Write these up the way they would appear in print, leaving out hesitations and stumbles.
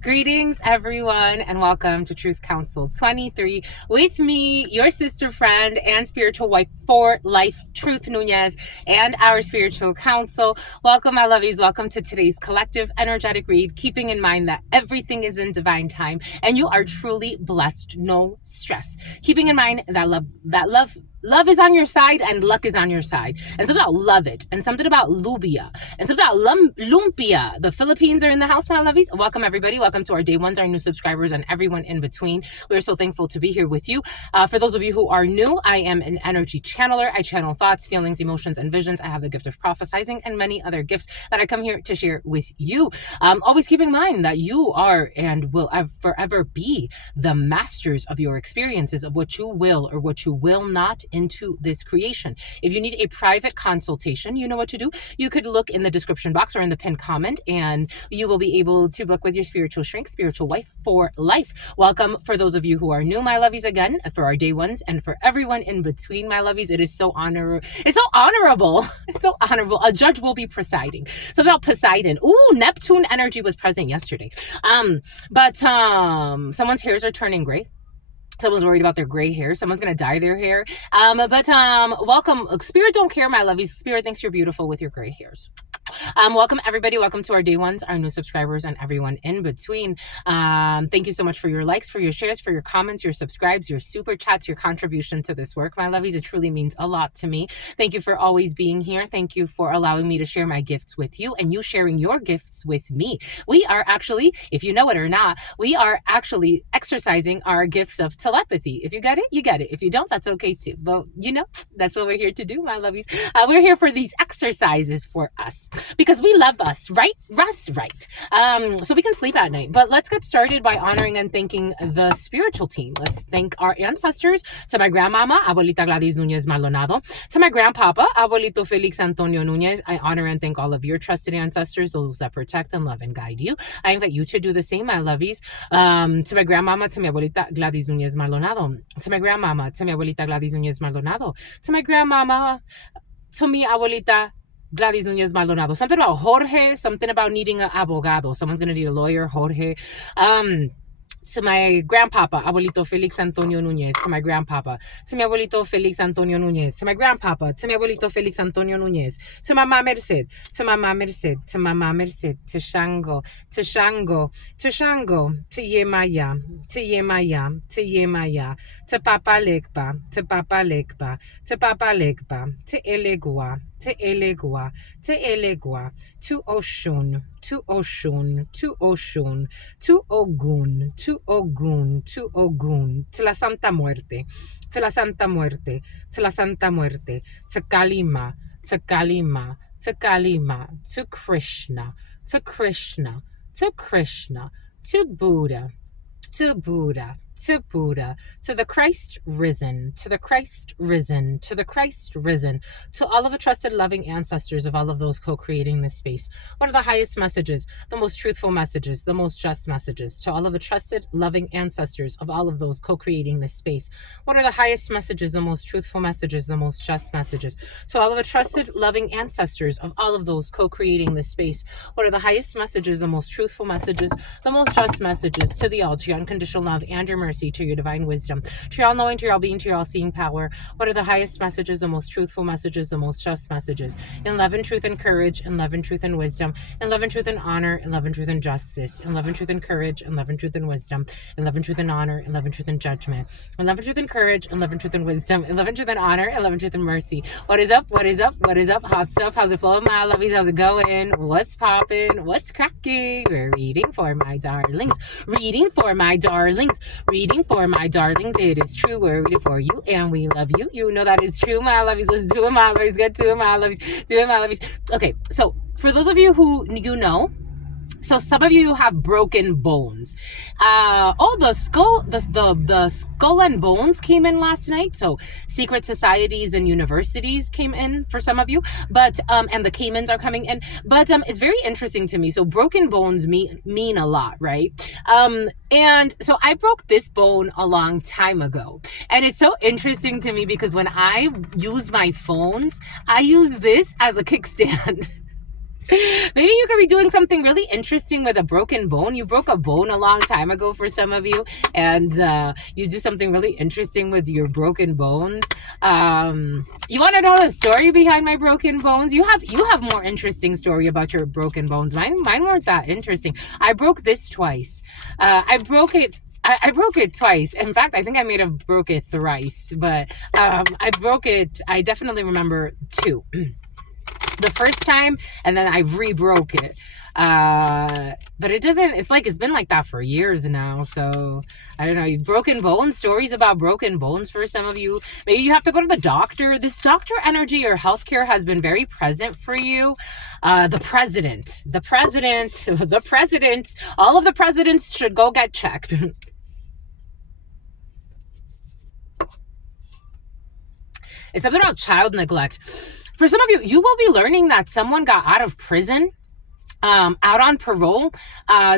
Greetings, everyone, and welcome to Truth Council 23 with me, your sister friend and spiritual wife for life, Truth Nunez, and our spiritual council. Welcome, my lovies. Welcome to today's collective energetic read, keeping in mind that everything is in divine time and you are truly blessed. No stress. Keeping in mind that love is on your side and luck is on your side. And something about love it and something about lubia and something about lumpia. The Philippines are in the house, my lovies. Welcome, everybody. Welcome to our day ones, our new subscribers, and everyone in between. We're so thankful to be here with you. For those of you who are new, I am an energy channeler. I channel thoughts, feelings, emotions, and visions. I have the gift of prophesizing and many other gifts that I come here to share with you. Always keep in mind that you are and will forever be the masters of your experiences, of what you will or what you will not into this creation. If you need a private consultation, you know what to do. You could look in the description box or in the pinned comment, and you will be able to book with your spiritual shrink, spiritual wife for life. Welcome for those of you who are new, my lovies, again, for our day ones, and for everyone in between, my lovies. It is so honorable. It's so honorable. It's so honorable. A judge will be presiding. So about Poseidon. Ooh, Neptune energy was present yesterday. But someone's hairs are turning gray. Someone's worried about their gray hair. Someone's going to dye their hair. Welcome. Spirit don't care, my lovies. Spirit thinks you're beautiful with your gray hairs. Welcome, everybody. Welcome to our day ones, our new subscribers, and everyone in between. Thank you so much for your likes, for your shares, for your comments, your subscribes, your super chats, your contribution to this work, my lovies. It truly means a lot to me. Thank you for always being here. Thank you for allowing me to share my gifts with you and you sharing your gifts with me. We are actually, if you know it or not, we are actually exercising our gifts of telepathy. If you get it, you get it. If you don't, that's okay too. But you know, that's what we're here to do, my lovies. We're here for these exercises for us, because we love us, right? Russ, right. So we can sleep at night. But let's get started by honoring and thanking the spiritual team. Let's thank our ancestors. To my grandmama, Abuelita Gladys Nunez Maldonado. To my grandpapa, Abuelito Felix Antonio Nunez. I honor and thank all of your trusted ancestors, those that protect and love and guide you. I invite you to do the same, my lovies. To my grandmama, to my abuelita Gladys Nunez Maldonado. To my grandmama, to my abuelita Gladys Nunez Maldonado. To my grandmama, to mi abuelita Gladys Nunez Maldonado. Something about Jorge, something about needing an abogado. Someone's going to need a lawyer, Jorge. To my grandpapa, Abuelito Felix Antonio Nunez. To my grandpapa. To my abuelito Felix Antonio Nunez. To my grandpapa. To my abuelito Felix Antonio Nunez. To my mama Merced. To my mama Merced. To my mama Merced. To Shango. To Shango. To Shango. To Yemaya. To Yemaya. To Yemaya. To Papa Legba. To Papa Legba. To Papa Legba. To Elegua. To Elegua. To Elegua. To Oshun. To Oshun. To Oshun. To Ogun. To Ogun. To Ogun. To la Santa Muerte. To la Santa Muerte. To la Santa Muerte. To Kalima. To Kalima. To Kalima. To Krishna. To Krishna. To Krishna. To Buddha. To Buddha. To Buddha, to the Christ risen, to the Christ risen, to the Christ risen, to all of the trusted loving ancestors of all of those co-creating this space. What are the highest messages, the most truthful messages, the most just messages? To all of the trusted loving ancestors of all of those co-creating this space. What are the highest messages, the most truthful messages, the most just messages? To all of the trusted loving ancestors of all of those co-creating this space. What are the highest messages, the most truthful messages, the most just messages? To the all, to your unconditional love and your mercy, to your divine wisdom, to your all knowing, to your all being, to your all seeing power. What are the highest messages, the most truthful messages, the most just messages? In love and truth and courage, in love and truth and wisdom, in love and truth and honor, in love and truth and justice, in love and truth and courage, in love and truth and wisdom, in love and truth and honor, in love and truth and judgment, in love and truth and courage, in love and truth and wisdom, in love and truth and honor, in love and truth and mercy. What is up? What is up? What is up? Hot stuff. How's it flowing, my lovies? How's it going? What's popping? What's cracking? We're reading for my darlings. Reading for my darlings. Reading for my darlings. It is true. We're reading for you and we love you. You know that is true, my lovies. Let's do it, my lovies. Get to it, my lovies. Do it, my lovies. Okay, so for those of you who you know, so some of you have broken bones. The skull and bones came in last night. So secret societies and universities came in for some of you, but and the Caymans are coming in. But it's very interesting to me. So broken bones mean a lot, right? And so I broke this bone a long time ago, and it's so interesting to me because when I use my phones, I use this as a kickstand. Maybe you could be doing something really interesting with a broken bone. You broke a bone a long time ago for some of you, and you do something really interesting with your broken bones. You want to know the story behind my broken bones? You have more interesting story about your broken bones. Mine weren't that interesting. I broke this twice. I broke it. I broke it twice. In fact, I think I may have broke it thrice, but I broke it. I definitely remember two. The first time, and then I re-broke it. But it's been like that for years now. So I don't know. Broken bones, stories about broken bones for some of you. Maybe you have to go to the doctor. This doctor energy or healthcare has been very present for you. The president, all of the presidents should go get checked. It's something about child neglect. For some of you, you will be learning that someone got out of prison, out on parole.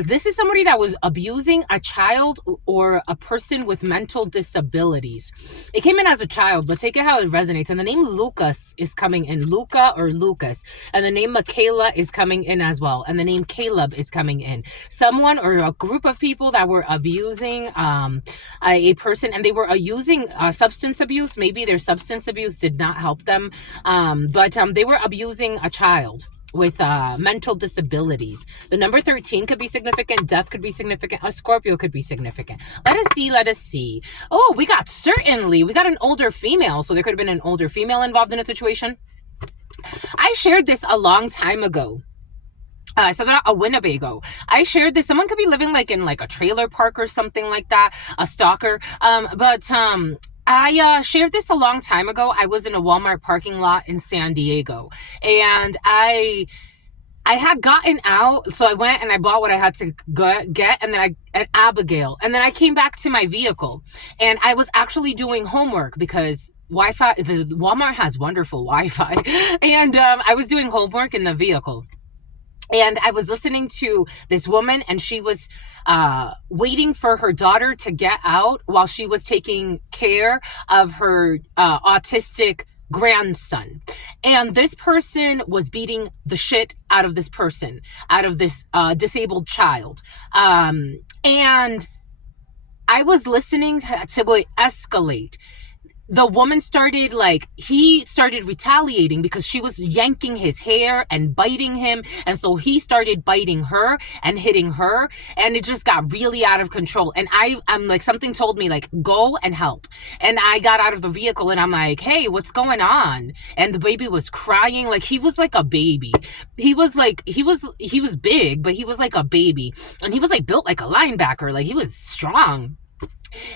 This is somebody that was abusing a child or a person with mental disabilities. It came in as a child, but take it how it resonates. And the name Lucas is coming in, Luca or Lucas. And the name Michaela is coming in as well. And the name Caleb is coming in. Someone or a group of people that were abusing a person, and they were using substance abuse. Maybe their substance abuse did not help them, but they were abusing a child with mental disabilities. The number 13 could be significant. Death could be significant. A Scorpio could be significant. Let us see. Oh, we got an older female. So there could have been an older female involved in a situation. I shared this a long time ago. A Winnebago. I shared this. Someone could be living in a trailer park or something like that. A stalker. I shared this a long time ago. I was in a Walmart parking lot in San Diego, and I had gotten out, so I went and I bought what I had to get, and then at Abigail, and then I came back to my vehicle, and I was actually doing homework because Wi-Fi. The Walmart has wonderful Wi-Fi, and I was doing homework in the vehicle. And I was listening to this woman, and she was waiting for her daughter to get out while she was taking care of her autistic grandson. And this person was beating the shit out of this person, out of this disabled child. And I was listening to it escalate. The woman he started retaliating because she was yanking his hair and biting him. And so he started biting her and hitting her. And it just got really out of control. And I'm something told me go and help. And I got out of the vehicle and I'm like, hey, what's going on? And the baby was crying. He was like a baby. He was big, but he was like a baby. And he was built like a linebacker. He was strong.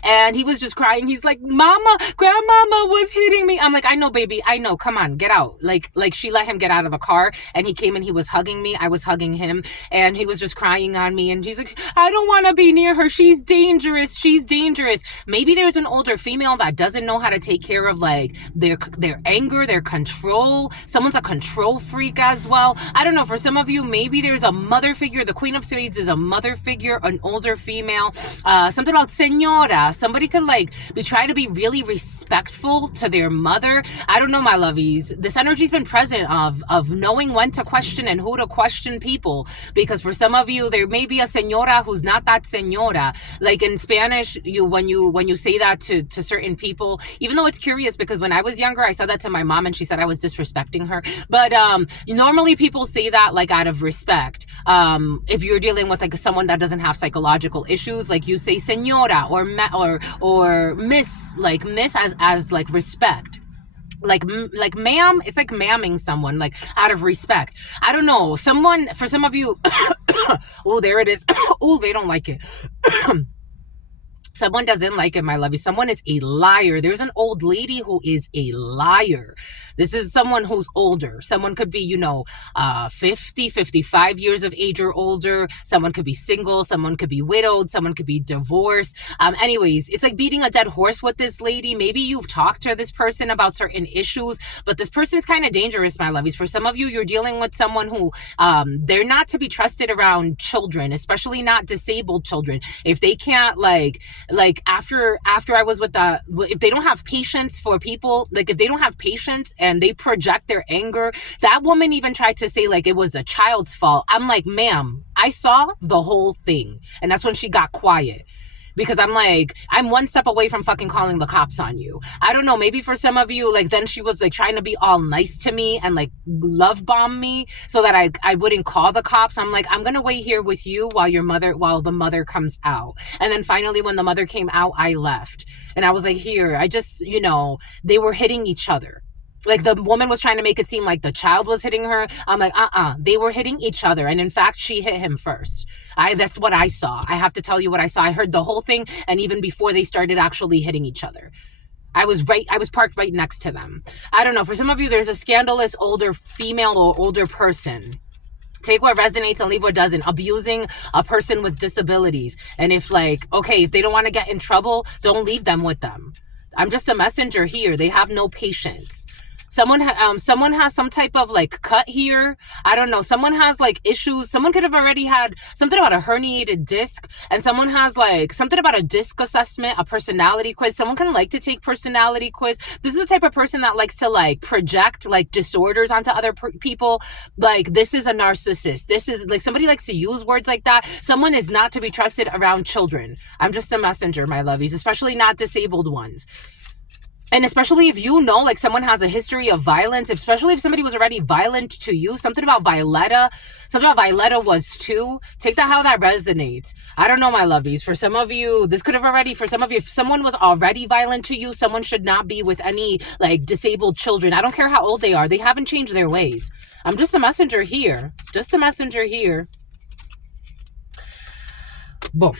And he was just crying. He's like, Mama, grandmama was hitting me. I'm like, I know, baby. I know. Come on, get out. She let him get out of the car, and he came and he was hugging me. I was hugging him, and he was just crying on me. And he's like, I don't want to be near her. She's dangerous. She's dangerous. Maybe there's an older female that doesn't know how to take care of their anger, their control. Someone's a control freak as well. I don't know. For some of you, maybe there's a mother figure. The Queen of Spades is a mother figure, an older female. Something about señora. Somebody could be trying to be really respectful to their mother. I don't know, my lovies. This energy's been present of knowing when to question and who to question people. Because for some of you, there may be a señora who's not that señora. In Spanish, when you say that to certain people, even though it's curious because when I was younger, I said that to my mom and she said I was disrespecting her. But normally people say that out of respect. If you're dealing with someone that doesn't have psychological issues, you say señora or miss, miss as respect. Ma'am, it's ma'aming someone out of respect. I don't know, for some of you, oh, there it is. Oh, they don't like it. Someone doesn't like it, my lovey. Someone is a liar. There's an old lady who is a liar. This is someone who's older. Someone could be, 50, 55 years of age or older. Someone could be single. Someone could be widowed. Someone could be divorced. Anyways, it's like beating a dead horse with this lady. Maybe you've talked to this person about certain issues, but this person's kind of dangerous, my lovies. For some of you, you're dealing with someone who, they're not to be trusted around children, especially not disabled children. If they can't after I was with if they don't have patience for people, if they don't have patience and they project their anger. That woman even tried to say like it was a child's fault. I'm like, ma'am, I saw the whole thing. And that's when she got quiet. Because I'm like, I'm one step away from fucking calling the cops on you. I don't know, maybe for some of you, like, then she was like trying to be all nice to me and like love bomb me so that I wouldn't call the cops. I'm like, I'm gonna wait here with you while the mother comes out. And then finally when the mother came out, I left. And I was like, here, I just, they were hitting each other. Like the woman was trying to make it seem like the child was hitting her. I'm like, they were hitting each other. And in fact, she hit him first. That's what I saw. I have to tell you what I saw. I heard the whole thing. And even before they started actually hitting each other, I was parked right next to them. I don't know. For some of you, there's a scandalous older female or older person. Take what resonates and leave what doesn't. Abusing a person with disabilities. And if they don't want to get in trouble, don't leave them with them. I'm just a messenger here. They have no patience. Someone has some type of like cut here. I don't know. Someone has like issues. Someone could have already had something about a herniated disc, and someone has like something about a disc assessment, a personality quiz. Someone can like to take personality quiz. This is the type of person that likes to like project like disorders onto other people. Like, this is a narcissist. This is like, somebody likes to use words like that. Someone is not to be trusted around children. I'm just a messenger, my lovies, especially not disabled ones. And especially if like someone has a history of violence, especially if somebody was already violent to you, something about Violetta was too. Take that how that resonates. I don't know, my lovies. For some of you, if someone was already violent to you, someone should not be with any like disabled children. I don't care how old they are. They haven't changed their ways. I'm just a messenger here. Boom.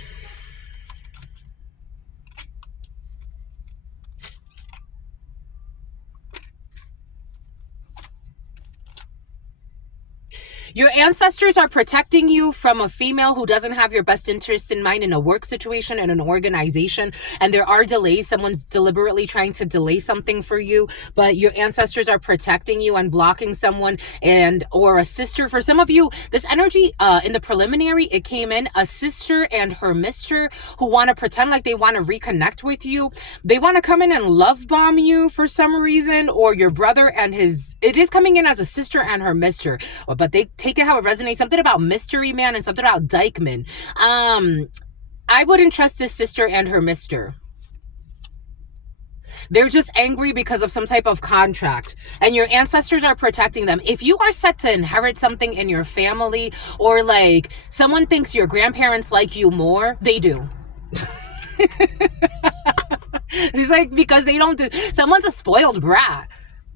Your ancestors are protecting you from a female who doesn't have your best interest in mind in a work situation, in an organization. And there are delays. Someone's deliberately trying to delay something for you, but your ancestors are protecting you and blocking someone or a sister. For some of you, this energy in the preliminary, it came in a sister and her mister who want to pretend like they want to reconnect with you. They want to come in and love bomb you for some reason, or your brother and it is coming in as a sister and her mister, but they take it how it resonates. Something about mystery man and something about Dykeman. I wouldn't trust this sister and her mister. They're just angry because of some type of contract, and your ancestors are protecting them. If you are set to inherit something in your family, or like someone thinks your grandparents like you more, they do. It's like, because they don't someone's a spoiled brat.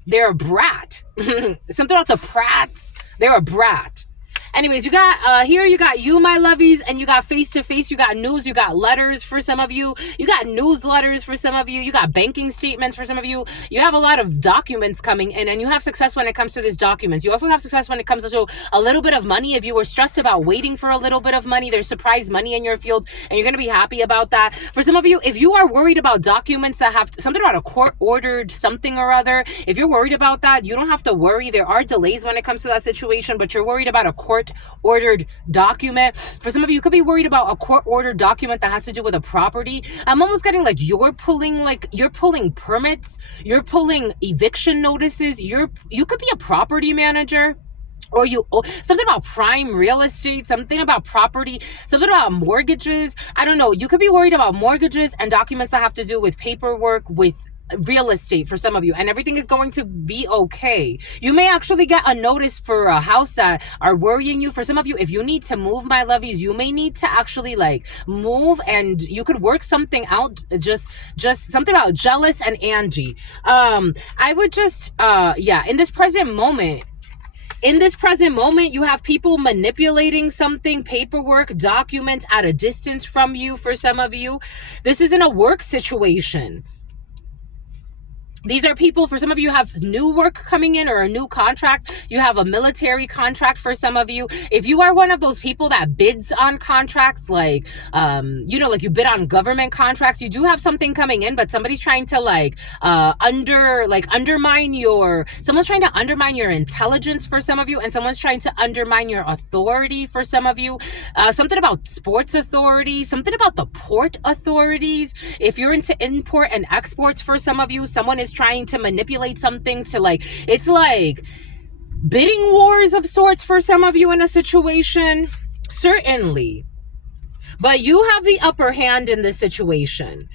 They're a brat. Something about the prats. They're a brat. Anyways, you got here, you got you, my lovies, and you got face-to-face, you got news, you got letters for some of you, you got newsletters for some of you got banking statements for some of you. You have a lot of documents coming in, and you have success when it comes to these documents. You also have success when it comes to a little bit of money. If you were stressed about waiting for a little bit of money, there's surprise money in your field, and you're going to be happy about that. For some of you, if you are worried about documents that have something about a court-ordered something or other, if you're worried about that, you don't have to worry. There are delays when it comes to that situation, but you're worried about a court-ordered document. For some of you, you could be worried about a court-ordered document that has to do with a property. I'm almost getting like you're pulling permits, you're pulling eviction notices. You could be a property manager, or something about prime real estate, something about property, something about mortgages. I don't know. You could be worried about mortgages and documents that have to do with paperwork, with real estate for some of you, and everything is going to be okay. You may actually get a notice for a house that are worrying you. For some of you, if you need to move, my lovies, you may need to actually like move, and you could work something out. Just something about jealous and Angie. I would just in this present moment, you have people manipulating something, paperwork, documents at a distance from you. For some of you, this isn't a work situation. These are people, for some of you have new work coming in or a new contract. You have a military contract for some of you. If you are one of those people that bids on contracts, like you bid on government contracts, you do have something coming in, but somebody's trying to someone's trying to undermine your intelligence for some of you, and someone's trying to undermine your authority for some of you. Something about sports authority, something about the port authorities. If you're into import and exports for some of you, someone is is trying to manipulate something to like, it's like bidding wars of sorts for some of you in a situation. Certainly. But you have the upper hand in this situation.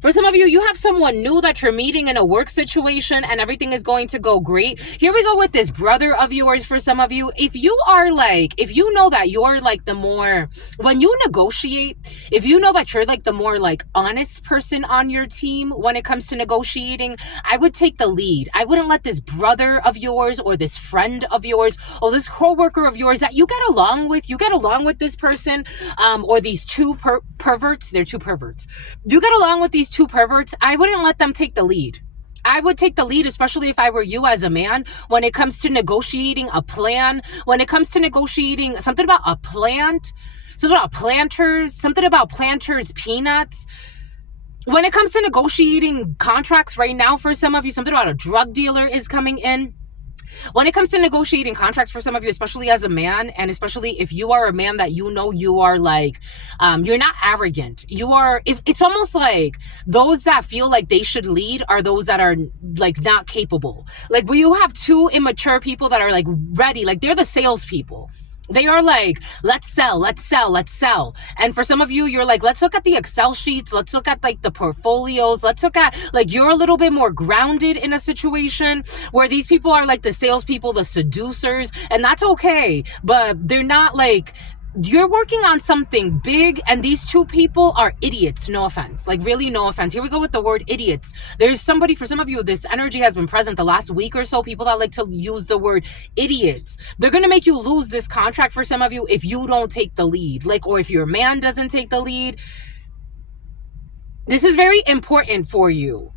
For some of you, you have someone new that you're meeting in a work situation and everything is going to go great. Here we go with this brother of yours for some of you. If you are like, if you know that you're like the more, when you negotiate, if you know that you're like the more like honest person on your team when it comes to negotiating, I would take the lead. I wouldn't let this brother of yours or this friend of yours or this coworker of yours that you get along with this person or these two perverts. They're two perverts. You get along with these two perverts. I wouldn't let them take the lead. I would take the lead, especially if I were you as a man, when it comes to negotiating a plan, when it comes to negotiating something about a plant, something about planters, something about planters' peanuts. When it comes to negotiating contracts right now, for some of you, something about a drug dealer is coming in. When it comes to negotiating contracts for some of you, especially as a man, and especially if you are a man that you know you are like, you're not arrogant. You are, it's almost like those that feel like they should lead are those that are like not capable. Like when you have two immature people that are like ready, like they're the salespeople. They are like, let's sell. And for some of you, you're like, let's look at the Excel sheets. Let's look at like the portfolios. Let's look at like, you're a little bit more grounded in a situation where these people are like the salespeople, the seducers, and that's okay. But they're not like, you're working on something big and these two people are idiots. No offense. Like really no offense. Here we go with the word idiots. There's somebody, for some of you, this energy has been present the last week or so. People that like to use the word idiots. They're going to make you lose this contract for some of you if you don't take the lead. Like, or if your man doesn't take the lead. This is very important for you.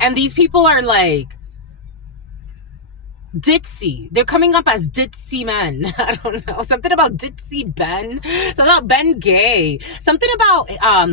And these people are like, ditzy. They're coming up as ditzy men. I don't know. Something about ditzy Ben. Something about Ben Gay. Something about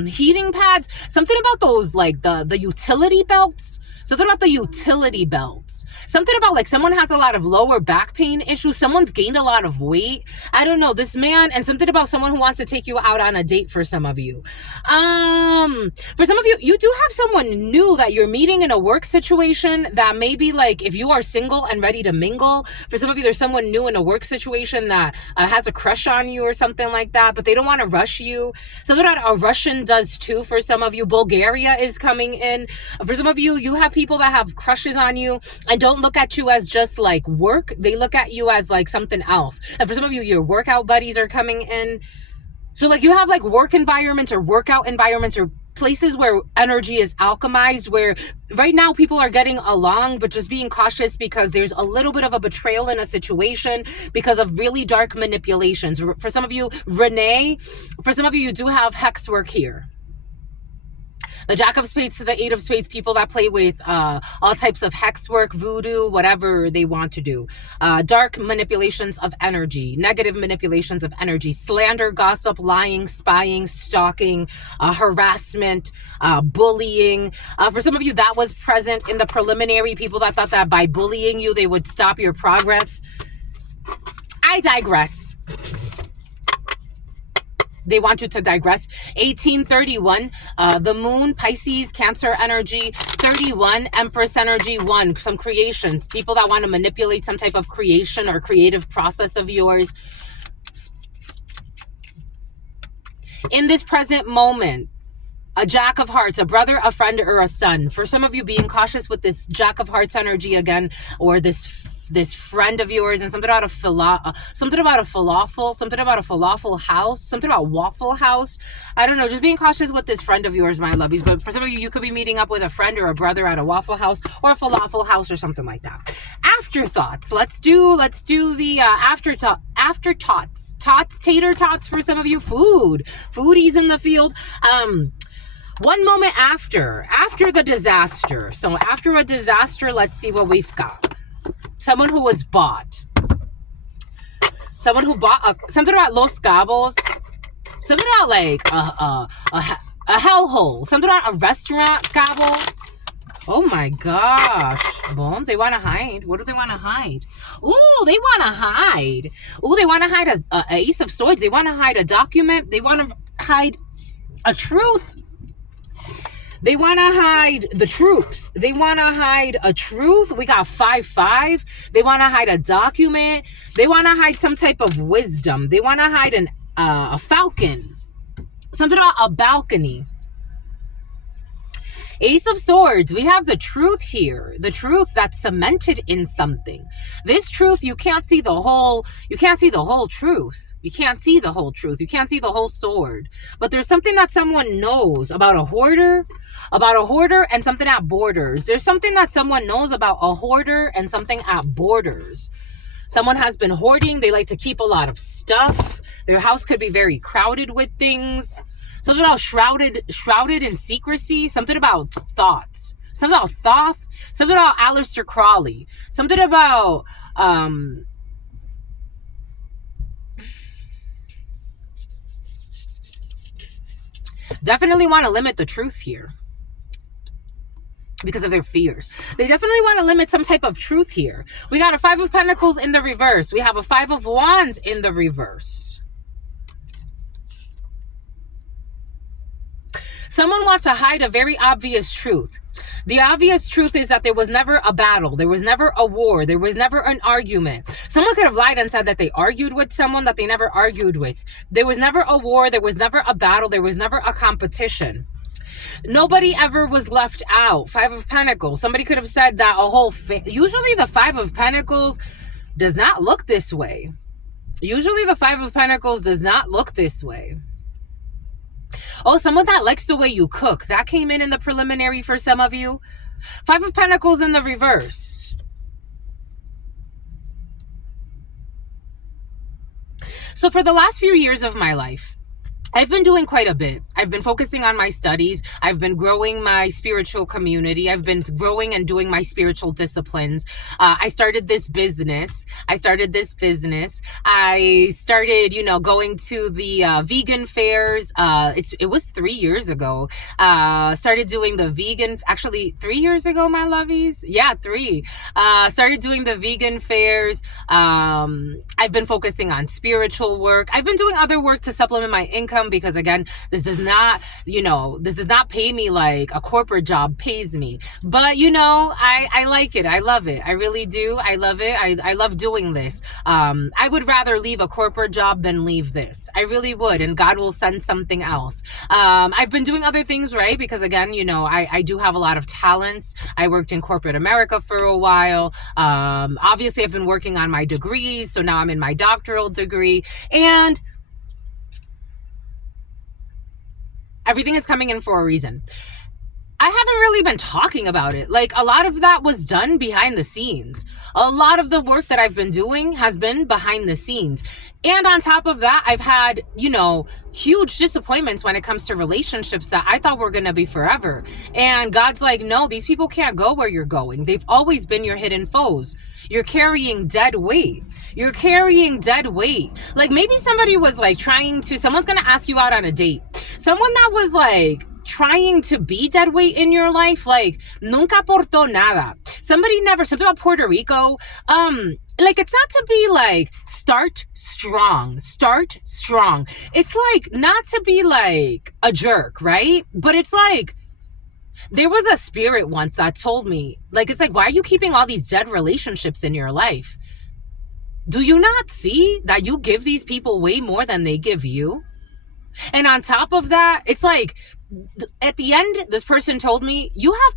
heating pads. Something about those like the utility belts. Something about the utility belts. Something about like someone has a lot of lower back pain issues. Someone's gained a lot of weight. I don't know. This man, and something about someone who wants to take you out on a date for some of you. For some of you, you do have someone new that you're meeting in a work situation that maybe like if you are single and ready to mingle. For some of you, there's someone new in a work situation that has a crush on you or something like that, but they don't want to rush you. Something that a Russian does too for some of you. Bulgaria is coming in. For some of you, you have people that have crushes on you and don't look at you as just like work. They look at you as like something else. And for some of you, your workout buddies are coming in. So like you have like work environments or workout environments or places where energy is alchemized, where right now people are getting along, but just being cautious because there's a little bit of a betrayal in a situation because of really dark manipulations. For some of you, Renee, for some of you, you do have hex work here. The Jack of Spades to the Eight of Spades, people that play with all types of hex work, voodoo, whatever they want to do. Dark manipulations of energy, negative manipulations of energy, slander, gossip, lying, spying, stalking, harassment, bullying. For some of you, that was present in the preliminary. People that thought that by bullying you, they would stop your progress. I digress. They want you to digress. 1831, the moon, Pisces, Cancer energy. 31, Empress energy. 1, some creations. People that want to manipulate some type of creation or creative process of yours. In this present moment, a Jack of Hearts, a brother, a friend, or a son. For some of you, being cautious with this Jack of Hearts energy again, or this friend of yours, and something about a falafel, something about a falafel house, something about Waffle House. I don't know, just being cautious with this friend of yours, my lovies. But for some of you, you could be meeting up with a friend or a brother at a Waffle House or a falafel house or something like that. Afterthoughts. Let's do the afterthoughts. Tater tots for some of you. Foodies in the field. One moment after the disaster. So after a disaster, let's see what we've got. Someone who was bought. Someone who bought something about Los Cabos. Something about like a hellhole. Something about a restaurant gobble. Oh my gosh. Boom. They want to hide. What do they want to hide? Ooh, they want to hide. Ooh, they want to hide a Ace of Swords. They want to hide a document. They want to hide a truth. They want to hide the troops. They want to hide a truth. We got 5-5. They want to hide a document. They want to hide some type of wisdom. They want to hide a falcon. Something about a balcony. Ace of Swords, we have the truth here. The truth that's cemented in something. This truth, you can't see the whole truth. You can't see the whole truth. You can't see the whole sword. But there's something that someone knows about a hoarder and something at borders. There's something that someone knows about a hoarder and something at borders. Someone has been hoarding. They like to keep a lot of stuff. Their house could be very crowded with things. Something about shrouded in secrecy. Something about thoughts. Something about Thoth. Something about Aleister Crowley. Something about definitely want to limit the truth here because of their fears. They definitely want to limit some type of truth here. We got a 5 of Pentacles in the reverse. We have a 5 of Wands in the reverse. Someone wants to hide a very obvious truth. The obvious truth is that there was never a battle. There was never a war. There was never an argument. Someone could have lied and said that they argued with someone that they never argued with. There was never a war. There was never a battle. There was never a competition. Nobody ever was left out. 5 of Pentacles. Somebody could have said that a whole... Usually the 5 of Pentacles does not look this way. Usually the 5 of Pentacles does not look this way. Oh, someone that likes the way you cook. That came in the preliminary for some of you. 5 of Pentacles in the reverse. So for the last few years of my life, I've been doing quite a bit. I've been focusing on my studies. I've been growing my spiritual community. I've been growing and doing my spiritual disciplines. I started this business. I started, going to the vegan fairs. It was 3 years ago. Started doing the vegan, actually 3 years ago, my lovies. Yeah, 3. Started doing the vegan fairs. I've been focusing on spiritual work. I've been doing other work to supplement my income because, again, this does not pay me like a corporate job pays me. But, I like it. I love it. I really do. I love it. I love doing this. I would rather leave a corporate job than leave this. I really would. And God will send something else. I've been doing other things, right? Because, again, I do have a lot of talents. I worked in corporate America for a while. Obviously, I've been working on my degrees. So now I'm in my doctoral degree. And everything is coming in for a reason. I haven't really been talking about it. Like, a lot of that was done behind the scenes. A lot of the work that I've been doing has been behind the scenes. And on top of that, I've had, huge disappointments when it comes to relationships that I thought were going to be forever. And God's like, no, these people can't go where you're going. They've always been your hidden foes. You're carrying dead weight. You're carrying dead weight. Like, maybe somebody was like someone's going to ask you out on a date. Someone that was like trying to be dead weight in your life, like, nunca aportó nada. Something about Puerto Rico, like, it's not to be like, start strong. It's like, not to be like a jerk, right? But it's like, there was a spirit once that told me, like, it's like, why are you keeping all these dead relationships in your life? Do you not see that you give these people way more than they give you? And on top of that, it's like, at the end, this person told me, you have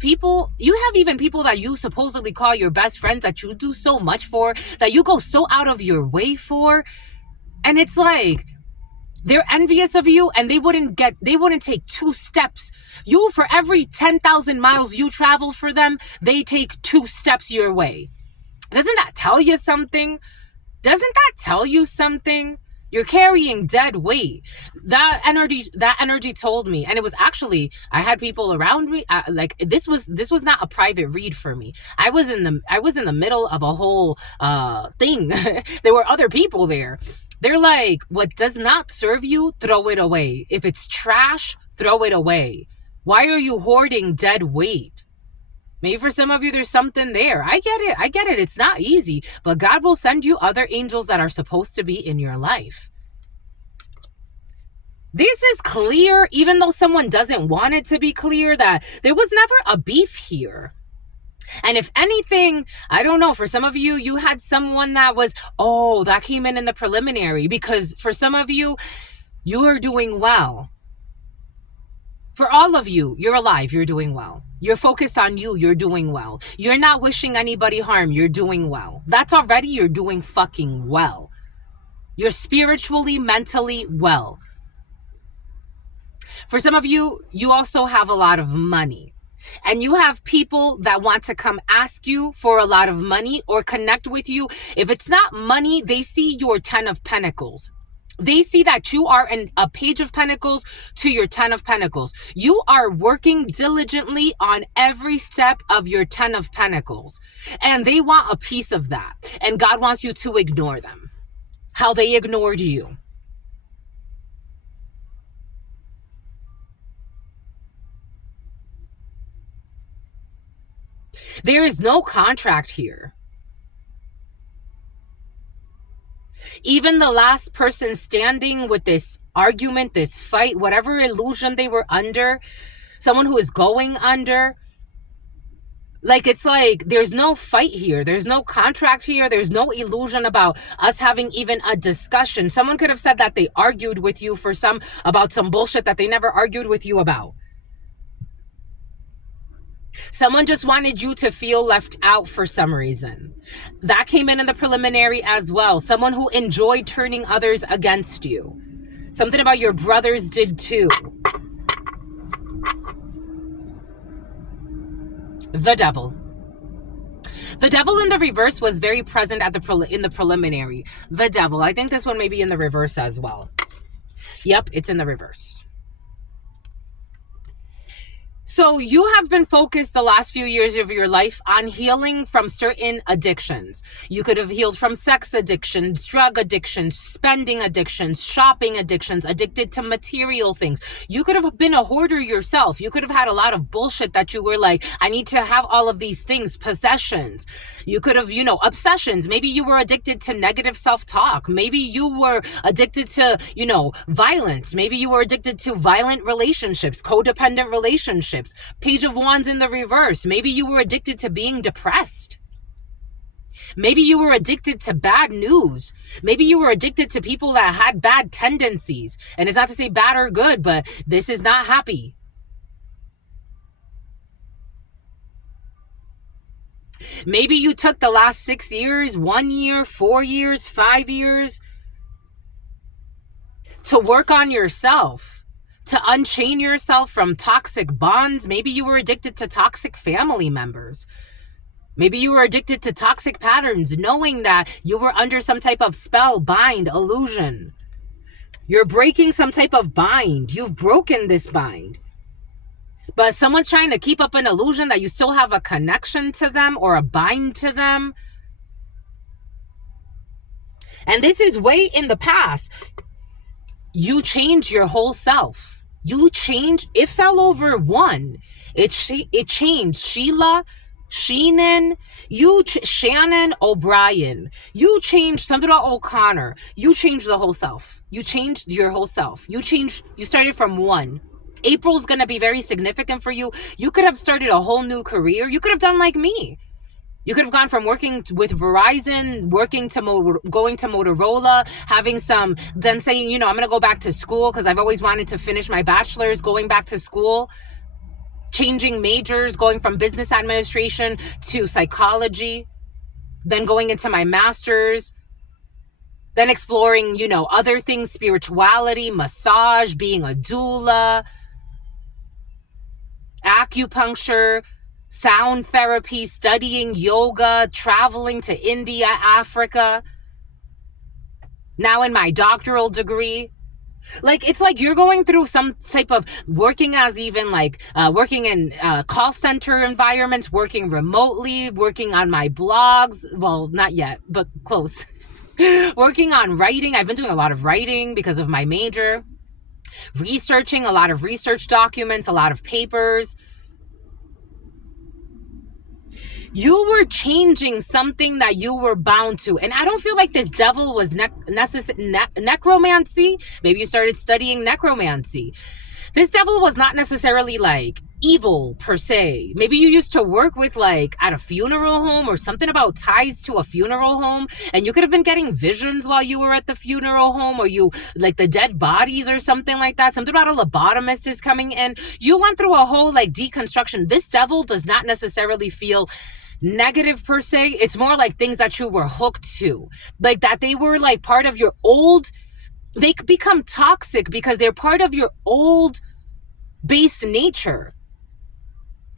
even people that you supposedly call your best friends that you do so much for, that you go so out of your way for. And it's like, they're envious of you and they wouldn't take 2 steps. For every 10,000 miles you travel for them, they take 2 steps your way. Doesn't that tell you something? You're carrying dead weight. That energy told me, and it was actually, I had people around me. Like, this was not a private read for me. I was in the middle of a whole thing. There were other people there. They're like, what does not serve you, throw it away. If it's trash, throw it away. Why are you hoarding dead weight? Maybe for some of you, there's something there. I get it. It's not easy, but God will send you other angels that are supposed to be in your life. This is clear, even though someone doesn't want it to be clear, that there was never a beef here. And if anything, I don't know, for some of you, you had someone that was, oh, that came in the preliminary, because for some of you, you are doing well. For all of you, you're alive, you're doing well. You're focused on you, you're doing well. You're not wishing anybody harm, you're doing well. That's already, you're doing fucking well. You're spiritually, mentally well. For some of you, you also have a lot of money. And you have people that want to come ask you for a lot of money or connect with you. If it's not money, they see your 10 of Pentacles. They see that you are in a Page of Pentacles to your 10 of Pentacles. You are working diligently on every step of your 10 of Pentacles. And they want a piece of that. And God wants you to ignore them. How they ignored you. There is no contract here. Even the last person standing with this argument, this fight, whatever illusion they were under, someone who is going under, like, it's like there's no fight here. There's no contract here. There's no illusion about us having even a discussion. Someone could have said that they argued with you about some bullshit that they never argued with you about. Someone just wanted you to feel left out for some reason. That came in the preliminary as well. Someone who enjoyed turning others against you. Something about your brothers did too. The devil. The devil in the reverse was very present in the preliminary. The devil. I think this one may be in the reverse as well. Yep, it's in the reverse. So you have been focused the last few years of your life on healing from certain addictions. You could have healed from sex addictions, drug addictions, spending addictions, shopping addictions, addicted to material things. You could have been a hoarder yourself. You could have had a lot of bullshit that you were like, I need to have all of these things, possessions. You could have, obsessions. Maybe you were addicted to negative self-talk. Maybe you were addicted to, violence. Maybe you were addicted to violent relationships, codependent relationships. Page of Wands in the reverse. Maybe you were addicted to being depressed. Maybe you were addicted to bad news. Maybe you were addicted to people that had bad tendencies. And it's not to say bad or good, but this is not happy. Maybe you took the last 6 years, 1 year, 4 years, 5 years to work on yourself. To unchain yourself from toxic bonds. Maybe you were addicted to toxic family members. Maybe you were addicted to toxic patterns, knowing that you were under some type of spell, bind, illusion. You're breaking some type of bind. You've broken this bind. But someone's trying to keep up an illusion that you still have a connection to them or a bind to them. And this is way in the past. You changed your whole self. You changed. It fell over one. It changed. Sheila, Sheenan, Shannon O'Brien. You changed something about O'Connor. You changed the whole self. You changed your whole self. You started from one. April's going to be very significant for you. You could have started a whole new career. You could have done like me. You could have gone from working with Verizon, going to Motorola, then saying, I'm going to go back to school because I've always wanted to finish my bachelor's, going back to school, changing majors, going from business administration to psychology, then going into my master's, then exploring, other things, spirituality, massage, being a doula, acupuncture, sound therapy, studying yoga, traveling to India, Africa. Now in my doctoral degree. It's like you're going through some type of working working in call center environments, working remotely, working on my blogs. Well, not yet, but close. Working on writing. I've been doing a lot of writing because of my major. Researching, a lot of research documents, a lot of papers. You were changing something that you were bound to. And I don't feel like this devil was necromancy. Maybe you started studying necromancy. This devil was not necessarily like evil per se. Maybe you used to work with like at a funeral home or something about ties to a funeral home, and you could have been getting visions while you were at the funeral home, or you like the dead bodies or something like that. Something about a lobotomist is coming in. You went through a whole like deconstruction. This devil does not necessarily feel negative per se. It's more like things that you were hooked to, like that they were like part of your old. They become toxic because they're part of your old base nature.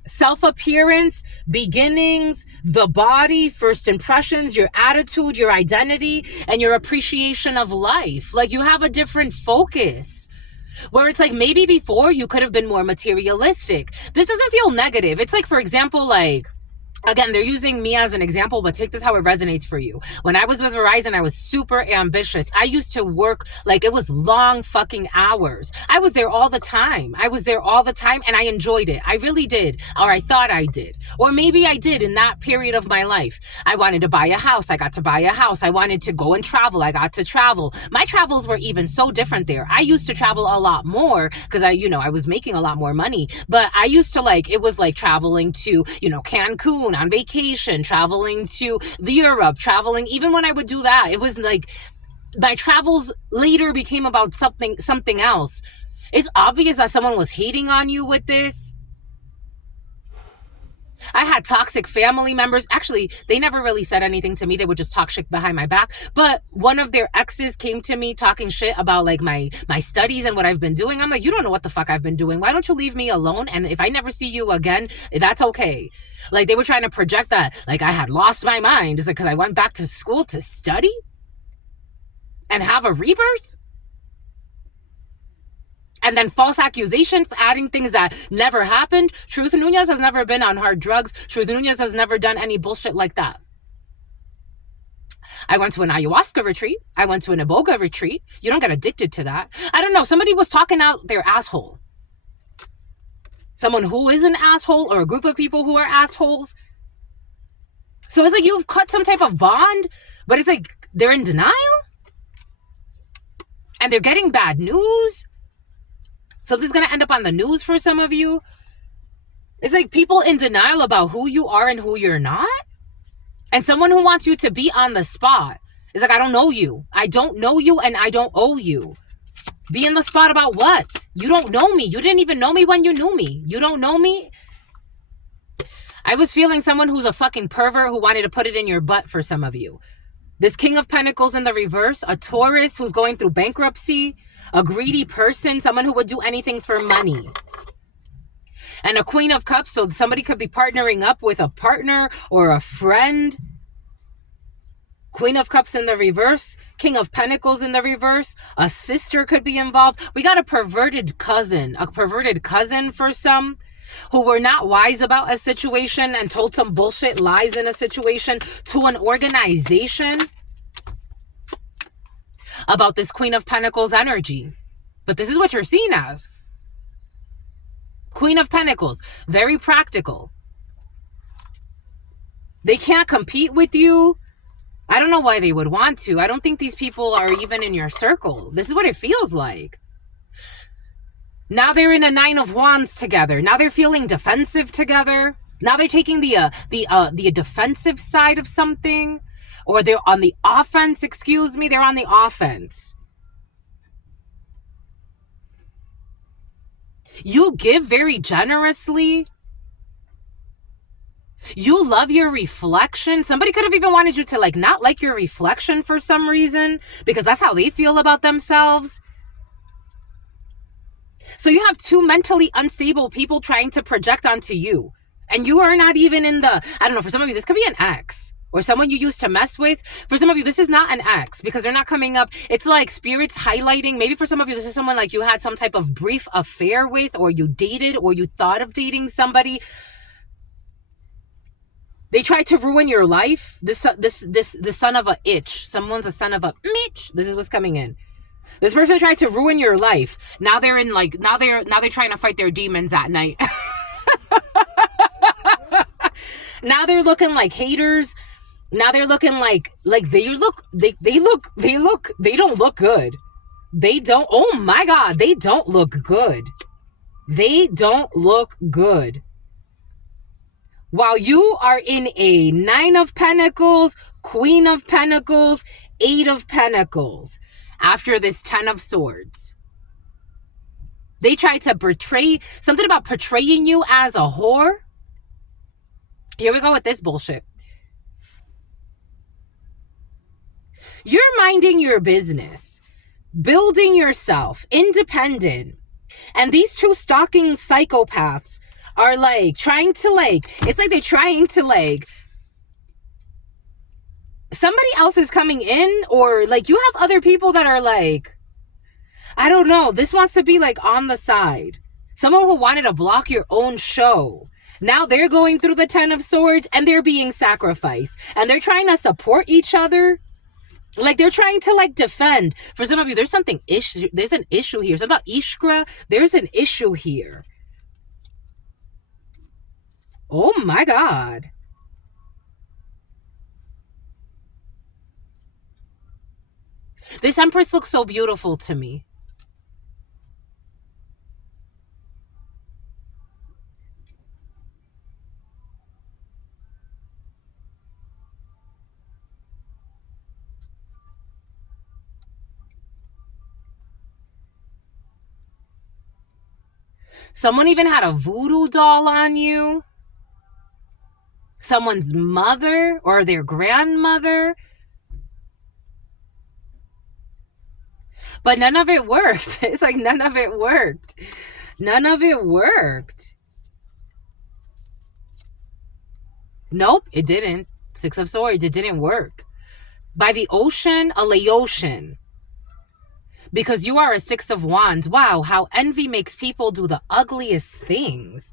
Self-appearance, beginnings, the body, first impressions, your attitude, your identity, and your appreciation of life. Like you have a different focus. Where it's like maybe before you could have been more materialistic. This doesn't feel negative. It's like, for example, like, again, they're using me as an example, but take this how it resonates for you. When I was with Verizon, I was super ambitious. I used to work like it was long fucking hours. I was there all the time. And I enjoyed it. I really did. Or I thought I did. Or maybe I did in that period of my life. I wanted to buy a house. I got to buy a house. I wanted to go and travel. I got to travel. My travels were even so different there. I used to travel a lot more because I was making a lot more money. But I used to it was like traveling to, Cancun on vacation, traveling to Europe, traveling. Even when I would do that, it was like my travels later became about something else. It's obvious that someone was hating on you with this. I had toxic family members. Actually, they never really said anything to me. They would just talk shit behind my back. But one of their exes came to me talking shit about like my studies and what I've been doing. I'm like, you don't know what the fuck I've been doing. Why don't you leave me alone? And if I never see you again, that's okay. Like they were trying to project that like I had lost my mind. Is it because I went back to school to study and have a rebirth? And then false accusations, adding things that never happened. Truth Nunez has never been on hard drugs. Truth Nunez has never done any bullshit like that. I went to an ayahuasca retreat. I went to an iboga retreat. You don't get addicted to that. I don't know. Somebody was talking out their asshole. Someone who is an asshole or a group of people who are assholes. So it's like you've cut some type of bond, but it's like they're in denial. And they're getting bad news. Something's going to end up on the news for some of you. It's like people in denial about who you are and who you're not. And someone who wants you to be on the spot is like, I don't know you. I don't know you and I don't owe you. Be in the spot about what? You don't know me. You didn't even know me when you knew me. You don't know me. I was feeling someone who's a fucking pervert who wanted to put it in your butt for some of you. This King of Pentacles in the reverse, a Taurus who's going through bankruptcy, a greedy person, someone who would do anything for money. And a Queen of Cups, so somebody could be partnering up with a partner or a friend. Queen of Cups in the reverse, King of Pentacles in the reverse, a sister could be involved. We got a perverted cousin for some who were not wise about a situation and told some bullshit lies in a situation to an organization about this Queen of Pentacles energy. But this is what you're seen as. Queen of Pentacles, very practical. They can't compete with you. I don't know why they would want to. I don't think these people are even in your circle. This is what it feels like. Now they're in a Nine of Wands together. Now they're feeling defensive together. Now they're taking the defensive side of something. Or they're on the offense, they're on the offense. You give very generously. You love your reflection. Somebody could have even wanted you to not like your reflection for some reason, because that's how they feel about themselves. So you have two mentally unstable people trying to project onto you. And you are not even in the, I don't know, for some of you, this could be an ex. Or someone you used to mess with. For some of you, this is not an ex because they're not coming up. It's like spirits highlighting. Maybe for some of you, this is someone like you had some type of brief affair with, or you dated, or you thought of dating somebody. They tried to ruin your life. The son of a itch. Someone's a son of a mitch. This is what's coming in. This person tried to ruin your life. Now they're in now they're trying to fight their demons at night. Now they're looking like haters. Now they're looking like they don't look good. They don't, oh my God, they don't look good. They don't look good. While you are in a 9 of Pentacles, Queen of Pentacles, 8 of Pentacles, after this 10 of Swords. They tried to portray, something about portraying you as a whore. Here we go with this bullshit. You're minding your business, building yourself, independent. And these two stalking psychopaths are like trying to like, it's like they're trying to like, somebody else is coming in, or like you have other people that are like, I don't know, this wants to be like on the side. Someone who wanted to block your own show. Now they're going through the 10 of Swords and they're being sacrificed. And they're trying to support each other. Like they're trying to like defend. For some of you, there's something issue. There's an issue here. Something about Ishkra. There's an issue here. Oh my God. This Empress looks so beautiful to me. Someone even had a voodoo doll on you. Someone's mother or their grandmother. But none of it worked. It's like none of it worked. None of it worked. Nope, it didn't. 6 of Swords, it didn't work. By the ocean, a Laotian. Because you are a 6 of Wands. Wow, how envy makes people do the ugliest things.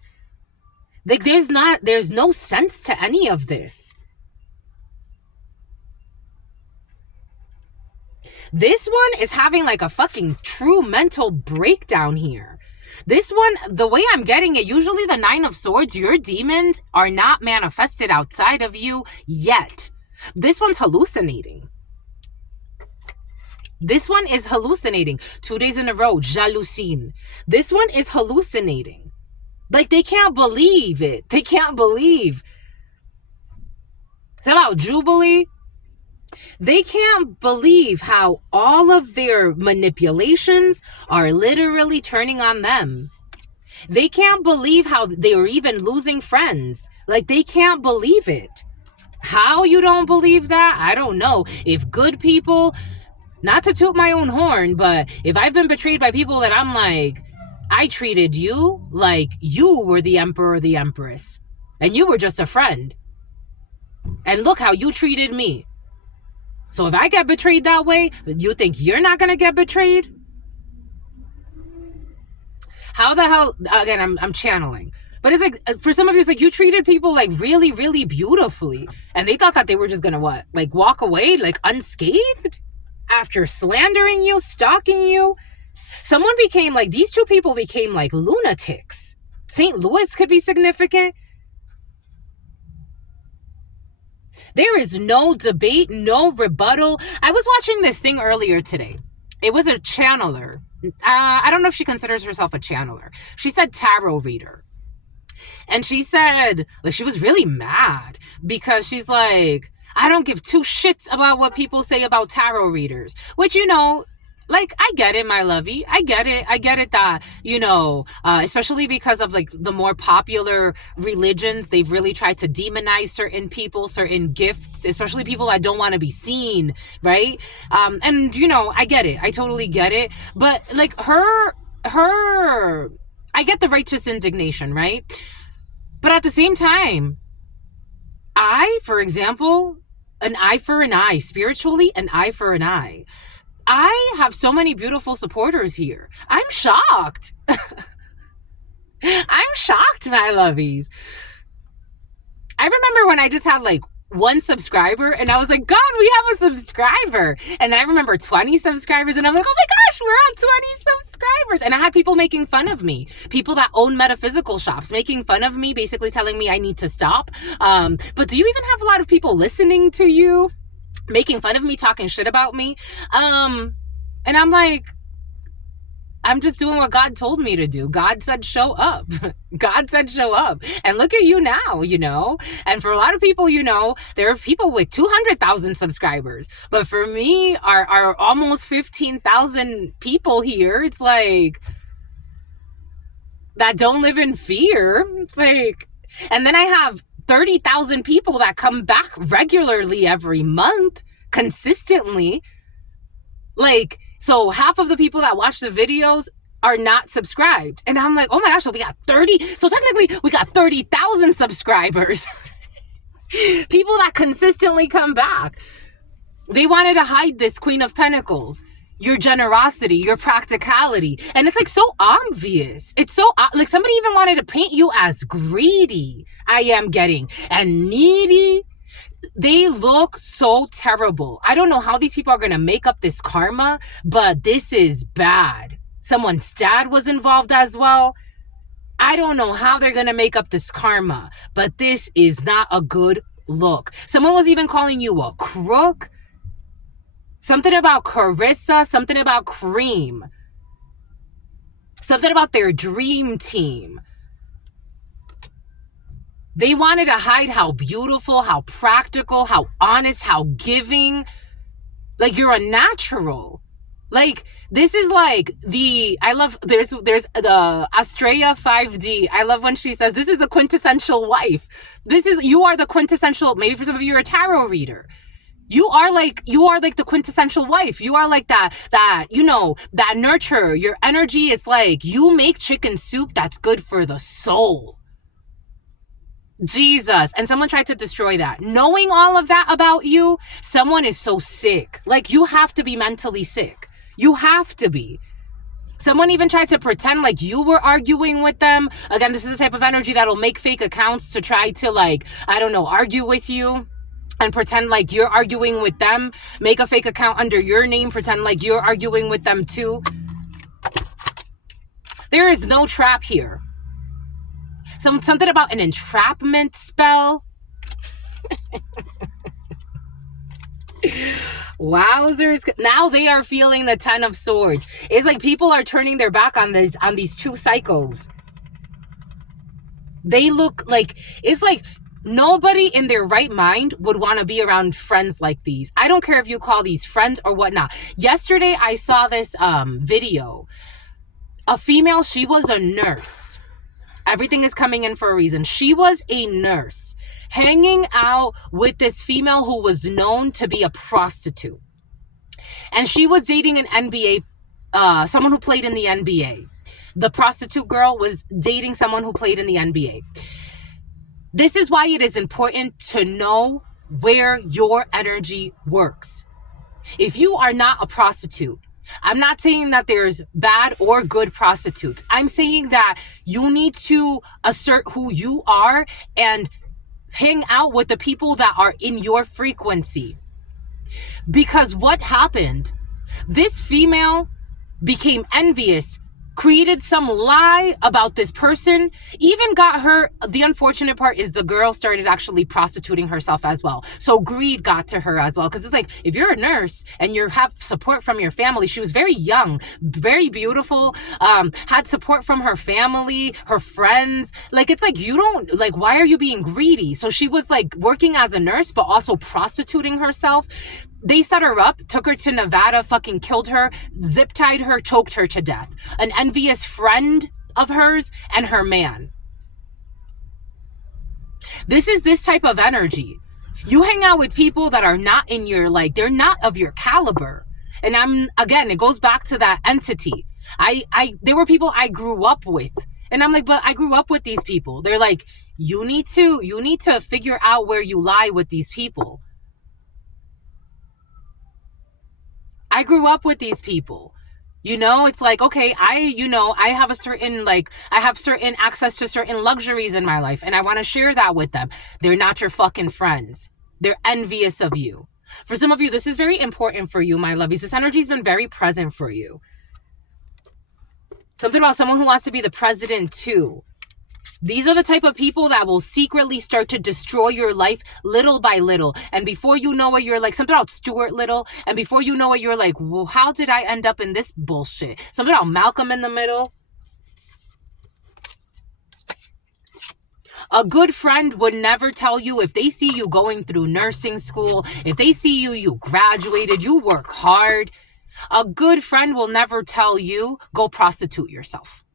Like there's no sense to any of this. This one is having like a fucking true mental breakdown here. This one, the way I'm getting it, usually the 9 of Swords, your demons are not manifested outside of you yet. This one's hallucinating. This one is hallucinating. 2 days in a row, jalousie. This one is hallucinating. Like they can't believe it. They can't believe. It's about Jubilee. They can't believe how all of their manipulations are literally turning on them. They can't believe how they are even losing friends. Like they can't believe it. How you don't believe that? I don't know. If good people, not to toot my own horn, but if I've been betrayed by people that I'm like, I treated you like you were the emperor or the empress, and you were just a friend. And look how you treated me. So if I get betrayed that way, you think you're not going to get betrayed? How the hell, again, I'm channeling. But it's like, for some of you, it's like you treated people like really, really beautifully. And they thought that they were just going to what? Like walk away like unscathed? After slandering you, stalking you? Someone became like, these two people became like lunatics. St. Louis could be significant. There is no debate, no rebuttal. I was watching this thing earlier today. It was a channeler. I don't know if she considers herself a channeler. She said tarot reader. And she said, like, she was really mad because she's like, I don't give two shits about what people say about tarot readers. Which, you know, like, I get it, my lovey. I get it that, you know, especially because of like the more popular religions, they've really tried to demonize certain people, certain gifts, especially people that don't want to be seen, right? And, you know, I get it. I totally get it. But like her, I get the righteous indignation, right? But at the same time, for example, an eye for an eye, spiritually, an eye for an eye. I have so many beautiful supporters here. I'm shocked. I'm shocked, my lovies. I remember when I just had like 1 subscriber, and I was like, God, we have a subscriber. And then I remember 20 subscribers, and I'm like, oh my gosh, we're on 20 subscribers. And I had people making fun of me, people that own metaphysical shops making fun of me, basically telling me I need to stop. But do you even have a lot of people listening to you, making fun of me, talking shit about me? And I'm like, I'm just doing what God told me to do. God said, show up. God said, show up. And look at you now, you know? And for a lot of people, you know, there are people with 200,000 subscribers. But for me, our almost 15,000 people here, it's like, that don't live in fear. It's like, and then I have 30,000 people that come back regularly every month, consistently. Like, so half of the people that watch the videos are not subscribed. And I'm like, oh my gosh, so we got 30. So technically we got 30,000 subscribers. People that consistently come back. They wanted to hide this Queen of Pentacles, your generosity, your practicality. And it's like so obvious. It's so, like somebody even wanted to paint you as greedy. I am getting, and needy. They look so terrible. I don't know how these people are going to make up this karma, but this is bad. Someone's dad was involved as well. I don't know how they're going to make up this karma, but this is not a good look. Someone was even calling you a crook. Something about Carissa, something about Cream. Something about their dream team. They wanted to hide how beautiful, how practical, how honest, how giving. Like, you're a natural. Like, this is like there's the Estrella 5D. I love when she says, this is the quintessential wife. You are the quintessential, maybe for some of you, you're a tarot reader. You are like the quintessential wife. You are like that, you know, that nurturer. Your energy is like, you make chicken soup that's good for the soul. Jesus. And someone tried to destroy that. Knowing all of that about you, someone is so sick. Like, you have to be mentally sick. You have to be. Someone even tried to pretend like you were arguing with them. Again, this is the type of energy that'll make fake accounts to try to, like, I don't know, argue with you and pretend like you're arguing with them. Make a fake account under your name, pretend like you're arguing with them too. There is no trap here. Something about an entrapment spell. Wowzers. Now they are feeling the 10 of Swords. It's like people are turning their back on these two psychos. They look like, it's like nobody in their right mind would want to be around friends like these. I don't care if you call these friends or whatnot. Yesterday I saw this video. A female, she was a nurse. Everything is coming in for a reason. She was a nurse hanging out with this female who was known to be a prostitute. And she was dating an NBA, someone who played in the NBA. The prostitute girl was dating someone who played in the NBA. This is why it is important to know where your energy works. If you are not a prostitute, I'm not saying that there's bad or good prostitutes. I'm saying that you need to assert who you are and hang out with the people that are in your frequency. Because what happened? This female became envious, created some lie about this person, even got her. The unfortunate part is the girl started actually prostituting herself as well. So greed got to her as well. Because it's like, if you're a nurse and you have support from your family, she was very young, very beautiful, had support from her family, her friends. Like, it's like, you don't, like, why are you being greedy? So she was like working as a nurse, but also prostituting herself. They set her up, took her to Nevada, fucking killed her, zip-tied her, choked her to death. An envious friend of hers and her man. This is this type of energy. You hang out with people that are not in your, like, they're not of your caliber. And again, it goes back to that entity. There were people I grew up with. And I'm like, but I grew up with these people. They're like, you need to figure out where you lie with these people. I grew up with these people. You know, it's like, okay, I have a certain, like, I have certain access to certain luxuries in my life, and I want to share that with them. They're not your fucking friends. They're envious of you. For some of you, this is very important for you, my lovies. This energy has been very present for you. Something about someone who wants to be the president too. These are the type of people that will secretly start to destroy your life little by little. And before you know it, you're like, something about Stuart Little. And before you know it, you're like, well, how did I end up in this bullshit? Something about Malcolm in the Middle. A good friend would never tell you, if they see you going through nursing school, if they see you graduated, you work hard. A good friend will never tell you, go prostitute yourself.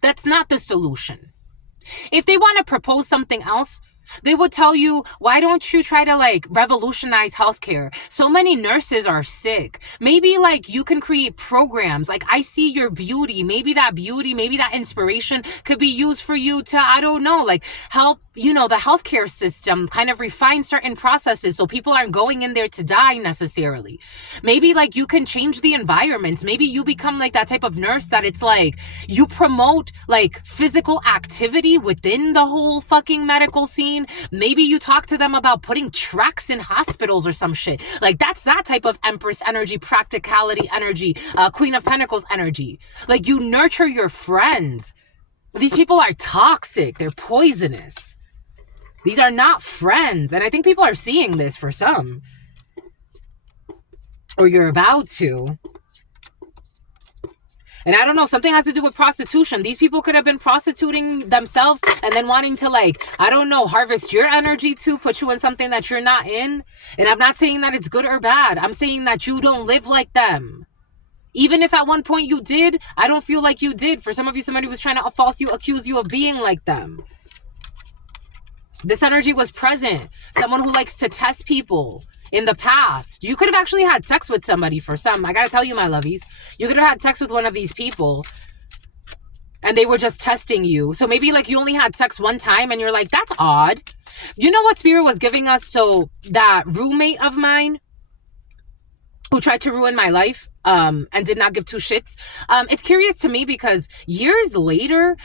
That's not the solution. If they want to propose something else, they would tell you, why don't you try to like revolutionize healthcare? So many nurses are sick. Maybe like you can create programs. Like, I see your beauty. Maybe that inspiration could be used for you to, I don't know, like help, the healthcare system kind of refine certain processes so people aren't going in there to die necessarily. Maybe like you can change the environments. Maybe you become like that type of nurse that it's like you promote like physical activity within the whole fucking medical scene. Maybe you talk to them about putting tracks in hospitals or some shit. Like, that's that type of Empress energy, practicality energy, Queen of Pentacles energy. Like, you nurture your friends. These people are toxic. They're poisonous. These are not friends. And I think people are seeing this for some. Or you're about to. And I don't know, something has to do with prostitution. These people could have been prostituting themselves and then wanting to, like, I don't know, harvest your energy to put you in something that you're not in. And I'm not saying that it's good or bad. I'm saying that you don't live like them. Even if at one point you did, I don't feel like you did. For some of you, somebody was trying to accuse you of being like them. This energy was present. Someone who likes to test people. In the past, you could have actually had sex with somebody for some. I gotta tell you, my lovies, you could have had sex with one of these people and they were just testing you. So maybe like you only had sex one time and you're like, that's odd. You know what Spirit was giving us? So that roommate of mine who tried to ruin my life and did not give two shits. It's curious to me because years later,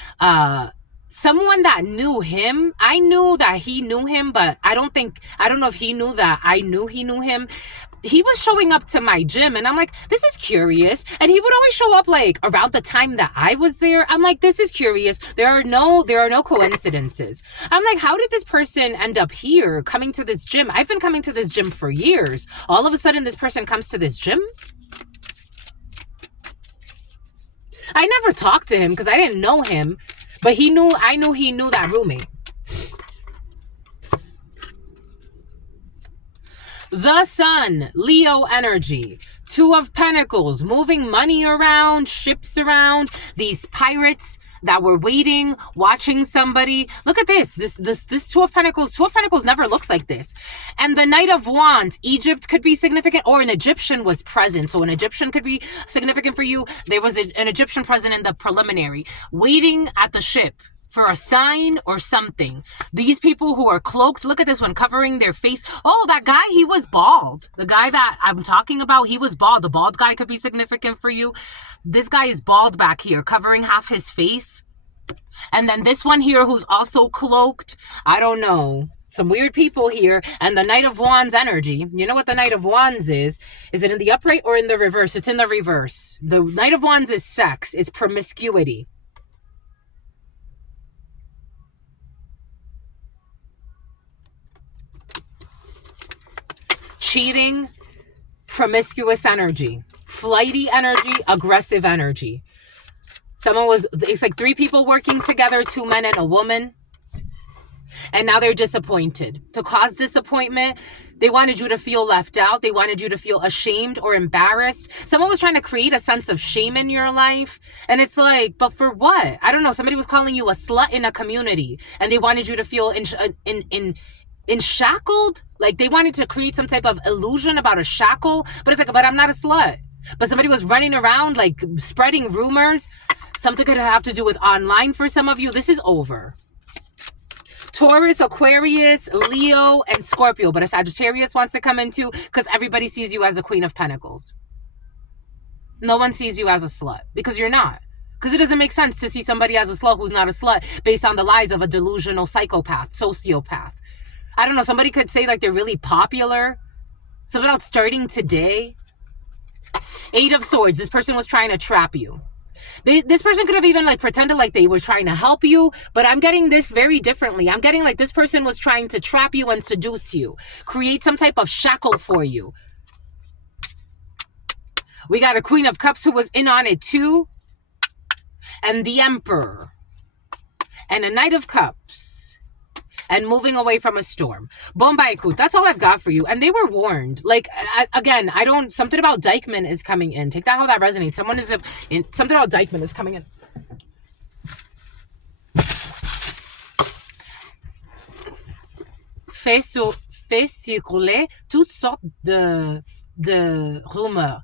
someone that knew him, I knew that he knew him, but I don't know if he knew that I knew he knew him. He was showing up to my gym and I'm like, this is curious. And he would always show up like around the time that I was there. I'm like, this is curious. There are no coincidences. I'm like, how did this person end up here coming to this gym? I've been coming to this gym for years. All of a sudden this person comes to this gym. I never talked to him because I didn't know him. But I knew he knew that roommate. The Sun, Leo energy. Two of Pentacles, moving money around, ships around. These pirates that were waiting, watching somebody. Look at this. This Two of Pentacles. Two of Pentacles never looks like this. And the Knight of Wands. Egypt could be significant, or an Egyptian was present. So an Egyptian could be significant for you. There was an Egyptian present in the preliminary, waiting at the ship for a sign or something. These people who are cloaked, look at this one, covering their face. Oh, that guy, he was bald. The guy that I'm talking about, he was bald. The bald guy could be significant for you. This guy is bald back here, covering half his face. And then this one here who's also cloaked. I don't know. Some weird people here. And the Knight of Wands energy. You know what the Knight of Wands is? Is it in the upright or in the reverse? It's in the reverse. The Knight of Wands is sex. It's promiscuity. Cheating, promiscuous energy, flighty energy, aggressive energy. It's like three people working together, two men and a woman. And now they're disappointed. To cause disappointment, they wanted you to feel left out. They wanted you to feel ashamed or embarrassed. Someone was trying to create a sense of shame in your life. And it's like, but for what? I don't know. Somebody was calling you a slut in a community. And they wanted you to feel shackled. Like they wanted to create some type of illusion about a shackle. But it's like, but I'm not a slut. But somebody was running around like spreading rumors. Something could have to do with online for some of you. This is over. Taurus, Aquarius, Leo, and Scorpio. But a Sagittarius wants to come in too because everybody sees you as a Queen of Pentacles. No one sees you as a slut because you're not. Because it doesn't make sense to see somebody as a slut who's not a slut based on the lies of a delusional psychopath, sociopath. I don't know, somebody could say like they're really popular. Something about starting today. Eight of Swords. This person was trying to trap you. This person could have even like pretended like they were trying to help you, but I'm getting this very differently. I'm getting like this person was trying to trap you and seduce you, create some type of shackle for you. We got a Queen of Cups who was in on it too, and the Emperor, and a Knight of Cups, and moving away from a storm. Bombay Kut. That's all I've got for you. And they were warned. Like, again, I don't... Something about Dykeman is coming in. Take that how that resonates. Something about Dykeman is coming in. Fait circuler toutes sortes de rumeurs.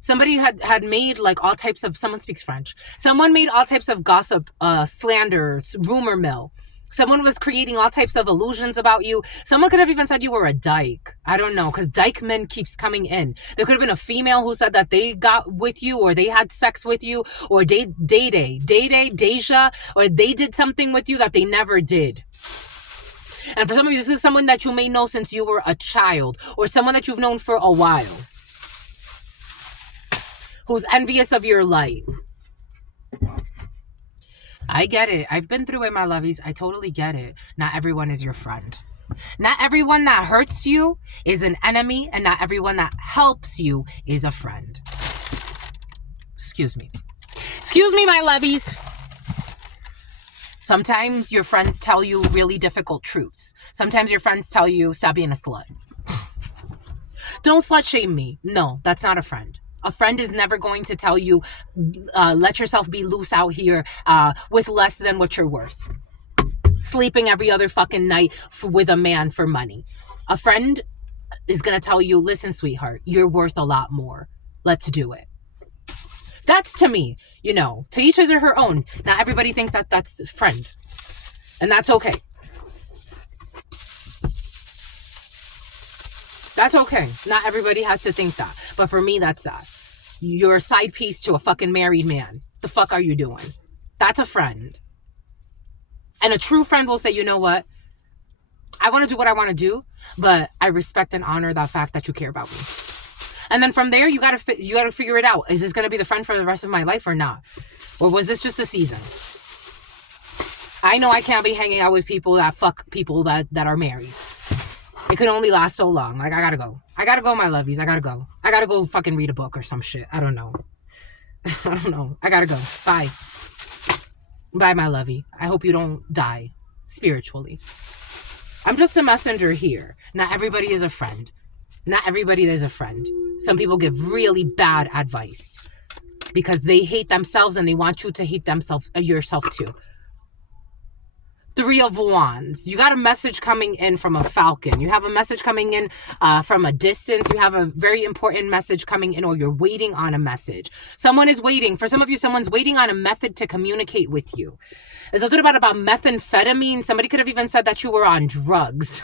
Somebody had made like all types of... Someone speaks French. Someone made all types of gossip, slander, rumor mill. Someone was creating all types of illusions about you. Someone could have even said you were a dyke. I don't know, because dykeman keeps coming in. There could have been a female who said that they got with you, or they had sex with you, or Deja, or they did something with you that they never did. And for some of you, this is someone that you may know since you were a child, or someone that you've known for a while, who's envious of your light. I get it. I've been through it, my lovies. I totally get it. Not everyone is your friend. Not everyone that hurts you is an enemy, and not everyone that helps you is a friend. Excuse me. Excuse me, my lovies. Sometimes your friends tell you really difficult truths. Sometimes your friends tell you, stop being a slut. Don't slut shame me. No, that's not a friend. A friend is never going to tell you, let yourself be loose out here with less than what you're worth. Sleeping every other fucking night with a man for money. A friend is going to tell you, listen, sweetheart, you're worth a lot more. Let's do it. That's to me, you know, to each his or her own. Not everybody thinks that that's a friend. And that's okay. That's okay. Not everybody has to think that. But for me, that's that. You're a side piece to a fucking married man. The fuck are you doing? That's a friend. And a true friend will say, you know what? I want to do what I want to do, but I respect and honor that fact that you care about me. And then from there, you gotta figure it out. Is this gonna be the friend for the rest of my life or not? Or was this just a season? I know I can't be hanging out with people that fuck people that are married. It could only last so long. Like, I gotta go. I gotta go, my lovies. I gotta go. I gotta go fucking read a book or some shit. I don't know. I don't know. I gotta go. Bye. Bye, my lovey. I hope you don't die spiritually. I'm just a messenger here. Not everybody is a friend. Not everybody is a friend. Some people give really bad advice because they hate themselves and they want you to hate yourself too. Three of Wands. You got a message coming in from a falcon. You have a message coming in from a distance. You have a very important message coming in, or you're waiting on a message. Someone is waiting. For some of you, someone's waiting on a method to communicate with you. There's a little bit about methamphetamine. Somebody could have even said that you were on drugs.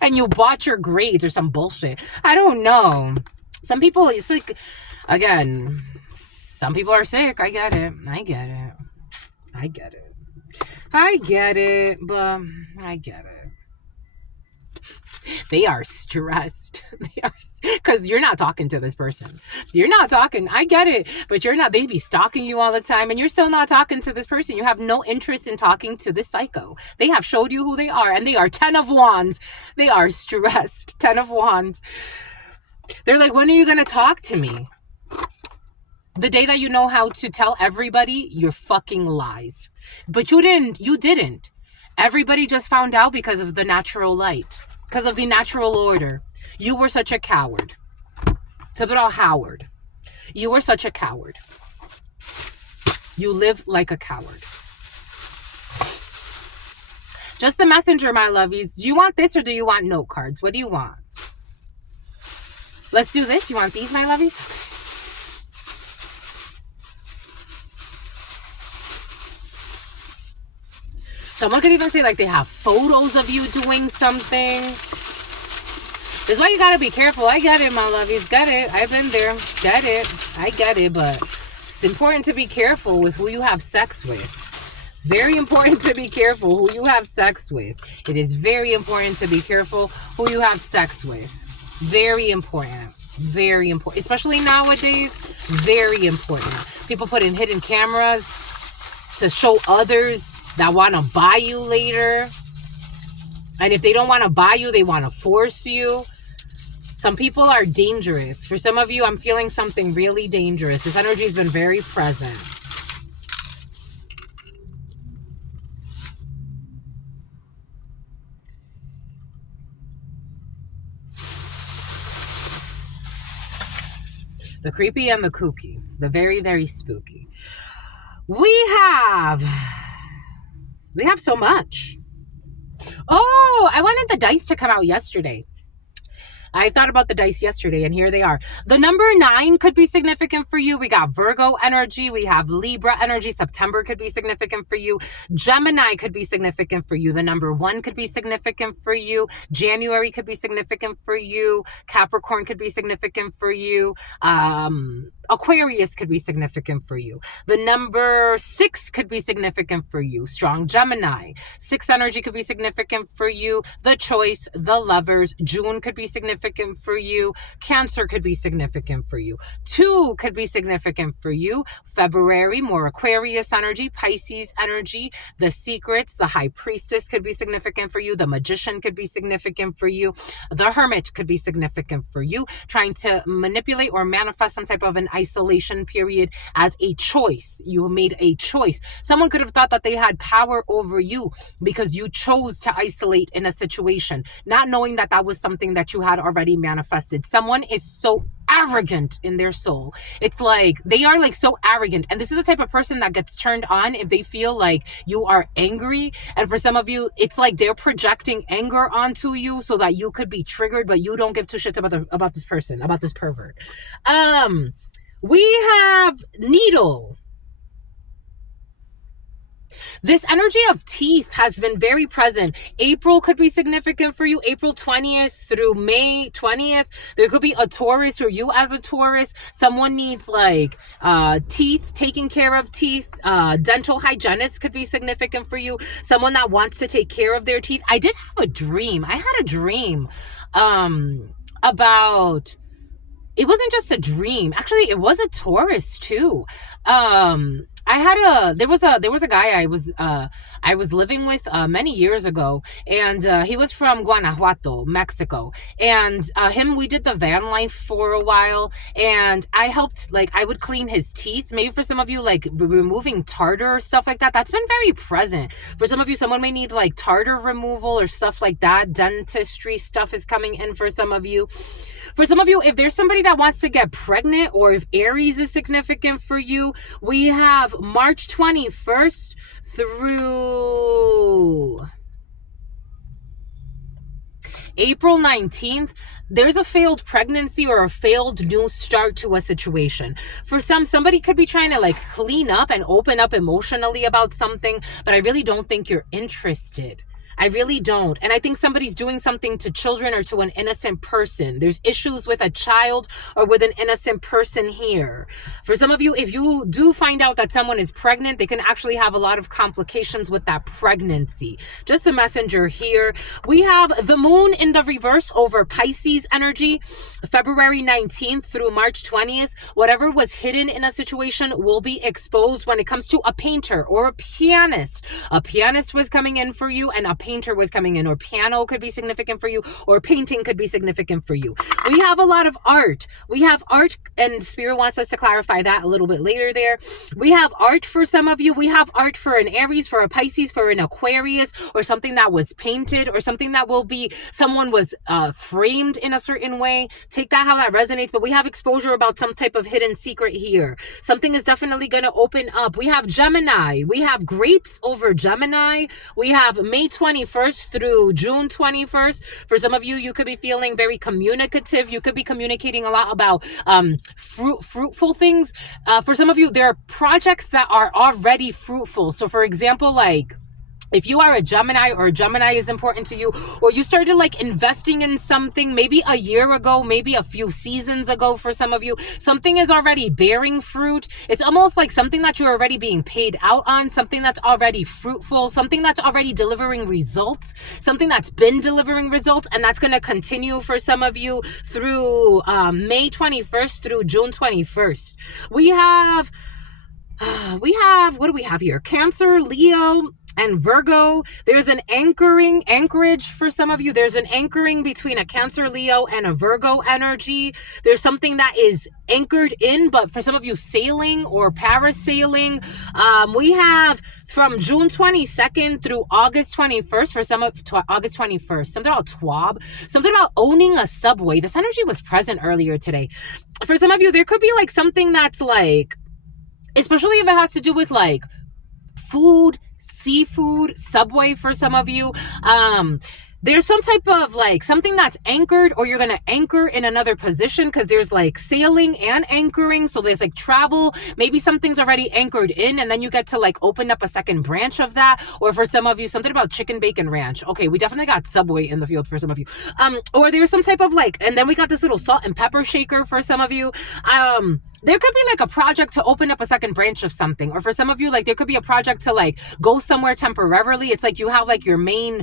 And you bought your grades or some bullshit. I don't know. Some people, it's like, again, some people are sick. I get it. I get it. I get it. I get it, but I get it. They are stressed. They are, because you're not talking to this person. You're not talking. I get it, but you're not. They be stalking you all the time, and you're still not talking to this person. You have no interest in talking to this psycho. They have showed you who they are, and they are 10 of Wands. They are stressed. 10 of Wands. They're like, when are you going to talk to me? The day that you know how to tell everybody your fucking lies. But you didn't. Everybody just found out because of the natural light. Because of the natural order. You were such a coward. Typical Howard. You were such a coward. You live like a coward. Just the messenger, my lovies. Do you want this or do you want note cards? What do you want? Let's do this. You want these, my lovies? Someone could even say like they have photos of you doing something. This is why you gotta be careful. I get it, my lovies. Get it. I've been there. Get it. I get it. But it's important to be careful with who you have sex with. It's very important to be careful who you have sex with. It is very important to be careful who you have sex with. Very important. Very important. Especially nowadays, very important. People put in hidden cameras to show others that want to buy you later. And if they don't want to buy you, they want to force you. Some people are dangerous. For some of you, I'm feeling something really dangerous. This energy has been very present. The creepy and the kooky. The very, very spooky. We have so much. Oh, I wanted the dice to come out yesterday. I thought about the dice yesterday, and here they are. The number 9 could be significant for you. We got Virgo energy. We have Libra energy. September could be significant for you. Gemini could be significant for you. The number 1 could be significant for you. January could be significant for you. Capricorn could be significant for you. Aquarius could be significant for you. The number 6 could be significant for you. Strong Gemini. 6 energy could be significant for you. The Choice, the Lovers. June could be significant for you. Cancer could be significant for you. 2 could be significant for you. February, more Aquarius energy. Pisces energy. The Secrets, the High Priestess could be significant for you. The Magician could be significant for you. The Hermit could be significant for you. Trying to manipulate or manifest some type of an isolation period as a choice. You made a choice. Someone could have thought that they had power over you because you chose to isolate in a situation, not knowing that that was something that you had already manifested. Someone is so arrogant in their soul. It's like they are like so arrogant, and this is the type of person that gets turned on if they feel like you are angry. And for some of you, it's like they're projecting anger onto you so that you could be triggered, but you don't give two shits about this person, about this pervert. We have Needle. This energy of teeth has been very present. April could be significant for you. April 20th through May 20th. There could be a Taurus or you as a Taurus. Someone needs like teeth, taking care of teeth. Dental hygienist could be significant for you. Someone that wants to take care of their teeth. I did have a dream. I had a dream about... It wasn't just a dream. Actually, it was a Taurus too. There was a guy I was living with many years ago, and he was from Guanajuato, Mexico. And we did the van life for a while, and I helped, like, I would clean his teeth. Maybe for some of you, like removing tartar or stuff like that. That's been very present. For some of you, someone may need like tartar removal or stuff like that. Dentistry stuff is coming in for some of you. For some of you, if there's somebody that wants to get pregnant, or if Aries is significant for you, we have March 21st through April 19th, there's a failed pregnancy or a failed new start to a situation. For somebody could be trying to like clean up and open up emotionally about something, but I really don't think you're interested. I really don't. And I think somebody's doing something to children or to an innocent person. There's issues with a child or with an innocent person here. For some of you, if you do find out that someone is pregnant, they can actually have a lot of complications with that pregnancy. Just a messenger here. We have the moon in the reverse over Pisces energy, February 19th through March 20th. Whatever was hidden in a situation will be exposed when it comes to a painter or a pianist. A pianist was coming in for you, and a painter was coming in, or piano could be significant for you, or painting could be significant for you. We have a lot of art. We have art, and Spirit wants us to clarify that a little bit later there. We have art for some of you. We have art for an Aries, for a Pisces, for an Aquarius, or something that was painted, or something that will be, someone was framed in a certain way. Take that how that resonates, but we have exposure about some type of hidden secret here. Something is definitely going to open up. We have Gemini. We have grapes over Gemini. We have May 21st through June 21st. For some of you, you could be feeling very communicative. You could be communicating a lot about fruitful things. For some of you, there are projects that are already fruitful. So for example, like If you are a Gemini, or a Gemini is important to you, or you started like investing in something maybe a year ago, maybe a few seasons ago for some of you, something is already bearing fruit. It's almost like something that you're already being paid out on, something that's already fruitful, something that's already delivering results, something that's been delivering results, and that's going to continue for some of you through May 21st through June 21st. We have, what do we have here? Cancer, Leo, and Virgo. There's an anchorage for some of you. There's an anchoring between a Cancer, Leo, and a Virgo energy. There's something that is anchored in, but for some of you, sailing or parasailing. We have from June 22nd through August 21st, for some of August 21st, something about TWAB, something about owning a subway. This energy was present earlier today. For some of you, there could be like something that's like, especially if it has to do with like food, seafood, Subway for some of you. There's some type of like something that's anchored, or you're going to anchor in another position, because there's like sailing and anchoring. So there's like travel. Maybe something's already anchored in, and then you get to like open up a second branch of that. Or for some of you, something about chicken bacon ranch. Okay, we definitely got Subway in the field for some of you. Or there's some type of like, and then we got this little salt and pepper shaker for some of you. There could be like a project to open up a second branch of something. Or for some of you, like there could be a project to like go somewhere temporarily. It's like you have like your main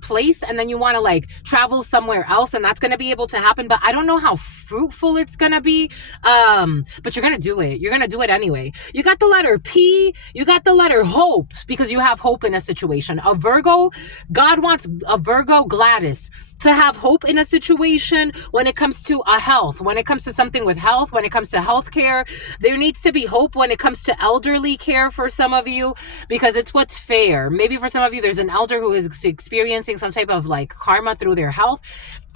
place, and then you want to like travel somewhere else, and that's going to be able to happen. But I don't know how fruitful it's going to be. But you're going to do it. You're going to do it anyway. You got the letter P. You got the letter hope, because you have hope in a situation. A Virgo, God wants a Virgo, Gladys, to have hope in a situation when it comes to a health, when it comes to something with health, when it comes to healthcare. There needs to be hope when it comes to elderly care for some of you, because it's what's fair. Maybe for some of you, there's an elder who is experiencing some type of like karma through their health.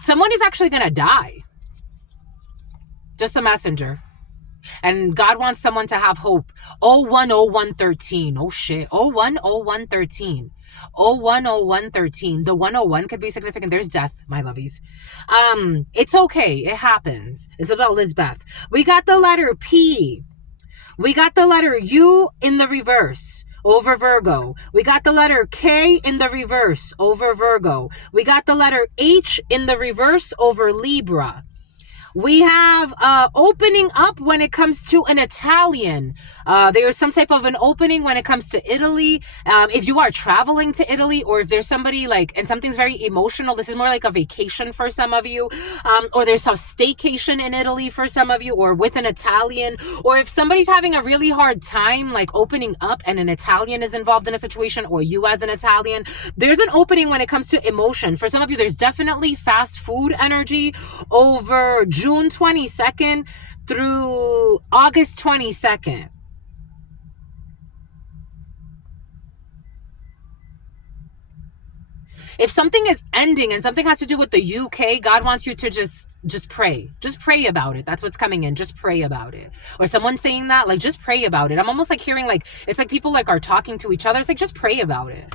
Someone is actually going to die. Just a messenger. And God wants someone to have hope. 010113. Oh shit. 010113. 010113. The 101 could be significant. There's death, my lovies. It's okay. It happens. It's about Lizbeth. We got the letter P. We got the letter U in the reverse over Virgo. We got the letter K in the reverse over Virgo. We got the letter H in the reverse over Libra. We have opening up when it comes to an Italian. There's some type of an opening when it comes to Italy. If you are traveling to Italy, or if there's somebody like, and something's very emotional, this is more like a vacation for some of you. Or there's some staycation in Italy for some of you, or with an Italian. Or if somebody's having a really hard time like opening up, and an Italian is involved in a situation, or you as an Italian, there's an opening when it comes to emotion. For some of you, there's definitely fast food energy over June 22nd through August 22nd. If something is ending and something has to do with the UK, God wants you to just pray. Just pray about it. That's what's coming in. Just pray about it. Or someone saying that, like, just pray about it. I'm almost like hearing like, it's like people like are talking to each other. It's like, just pray about it.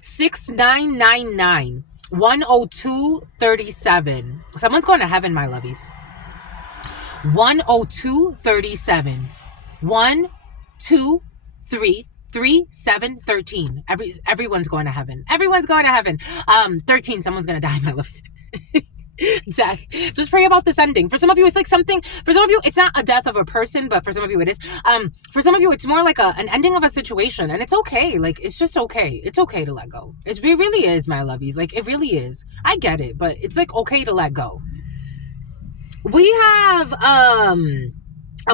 6999. 10237. Someone's going to heaven, my lovies. 10237. 1 2 3 3 7 13. Everyone's going to heaven. Everyone's going to heaven. 13. Someone's going to die, my lovies. Death. Just pray about this ending. For some of you, it's like something. For some of you, it's not a death of a person, but for some of you, it is. For some of you, it's more like an ending of a situation, and it's okay. Like, it's just okay. It's okay to let go. It really is, my lovies. Like, it really is. I get it, but it's like okay to let go. We have a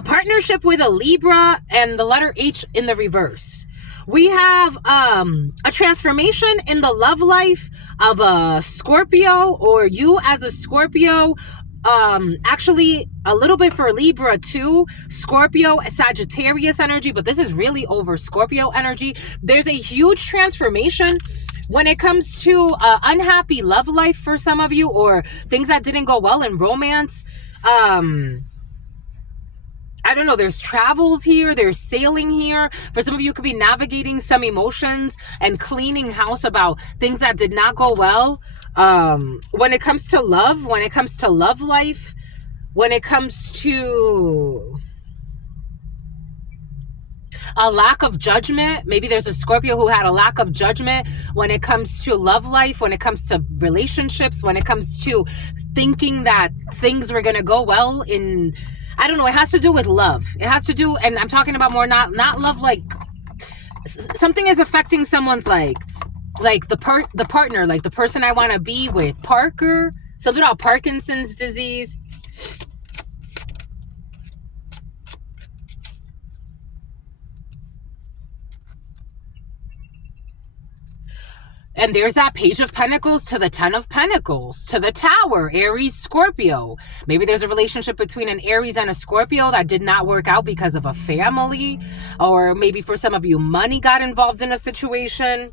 partnership with a Libra and the letter H in the reverse. We have a transformation in the love life of a Scorpio, or you as a Scorpio. Actually a little bit for Libra too. Scorpio, Sagittarius energy, but this is really over Scorpio energy. There's a huge transformation when it comes to unhappy love life for some of you, or things that didn't go well in romance. I don't know, there's travels here, there's sailing here. For some of you, could be navigating some emotions and cleaning house about things that did not go well. When it comes to love, when it comes to love life, when it comes to a lack of judgment. Maybe there's a Scorpio who had a lack of judgment when it comes to love life, when it comes to relationships, when it comes to thinking that things were going to go well in, I don't know, it has to do with love. It has to do, and I'm talking about more not love, like something is affecting someone's like the partner, like the person I want to be with, Parker, something about Parkinson's disease. And there's that Page of Pentacles to the Ten of Pentacles, to the Tower, Aries, Scorpio. Maybe there's a relationship between an Aries and a Scorpio that did not work out because of a family. Or maybe for some of you, money got involved in a situation.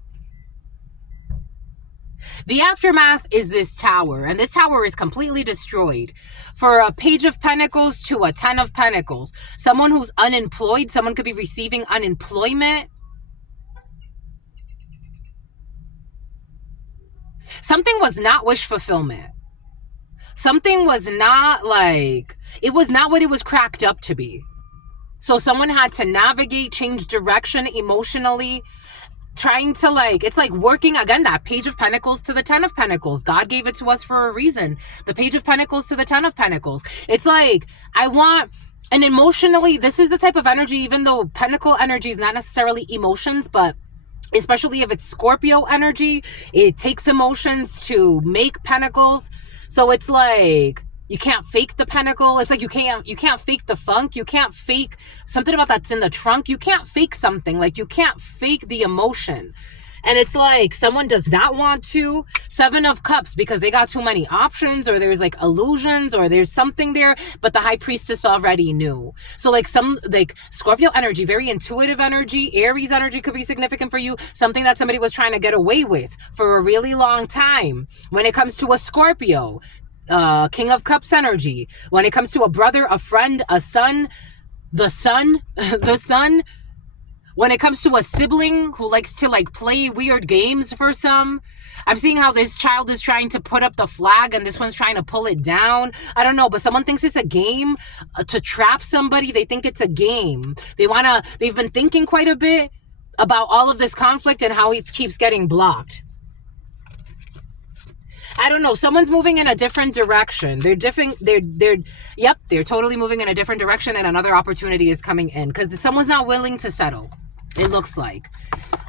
The aftermath is this Tower, and this Tower is completely destroyed. For a Page of Pentacles to a Ten of Pentacles, someone who's unemployed, someone could be receiving unemployment. Something was not wish fulfillment. Something was not like, it was not what it was cracked up to be. So someone had to navigate, change direction emotionally, trying to like, it's like working, again, that Page of Pentacles to the Ten of Pentacles. God gave it to us for a reason. The Page of Pentacles to the Ten of Pentacles. It's like, I want, and emotionally, this is the type of energy, even though Pentacle energy is not necessarily emotions, but especially if it's Scorpio energy, it takes emotions to make pentacles. So it's like, you can't fake the pentacle. It's like you can't fake the funk. You can't fake something about that's in the trunk. You can't fake something. Like you can't fake the emotion. And it's like someone does not want to. Seven of Cups because they got too many options, or there's like illusions, or there's something there, but the High Priestess already knew. So like some like Scorpio energy, very intuitive energy, Aries energy could be significant for you. Something that somebody was trying to get away with for a really long time. When it comes to a Scorpio, King of Cups energy. When it comes to a brother, a friend, a son, the sun, the sun. When it comes to a sibling who likes to like play weird games for some, I'm seeing how this child is trying to put up the flag and this one's trying to pull it down. I don't know, but someone thinks it's a game to trap somebody. They think it's a game. They've been thinking quite a bit about all of this conflict and how it keeps getting blocked. I don't know. Someone's moving in a different direction. They're totally moving in a different direction, and another opportunity is coming in because someone's not willing to settle. It looks like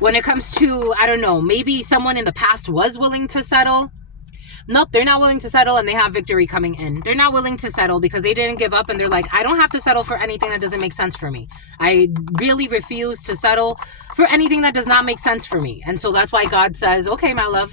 when it comes to, I don't know, maybe someone in the past was willing to settle. Nope, they're not willing to settle, and they have victory coming in. They're not willing to settle because they didn't give up, and they're like, I don't have to settle for anything that doesn't make sense for me. I really refuse to settle for anything that does not make sense for me. And so that's why God says, okay, my love.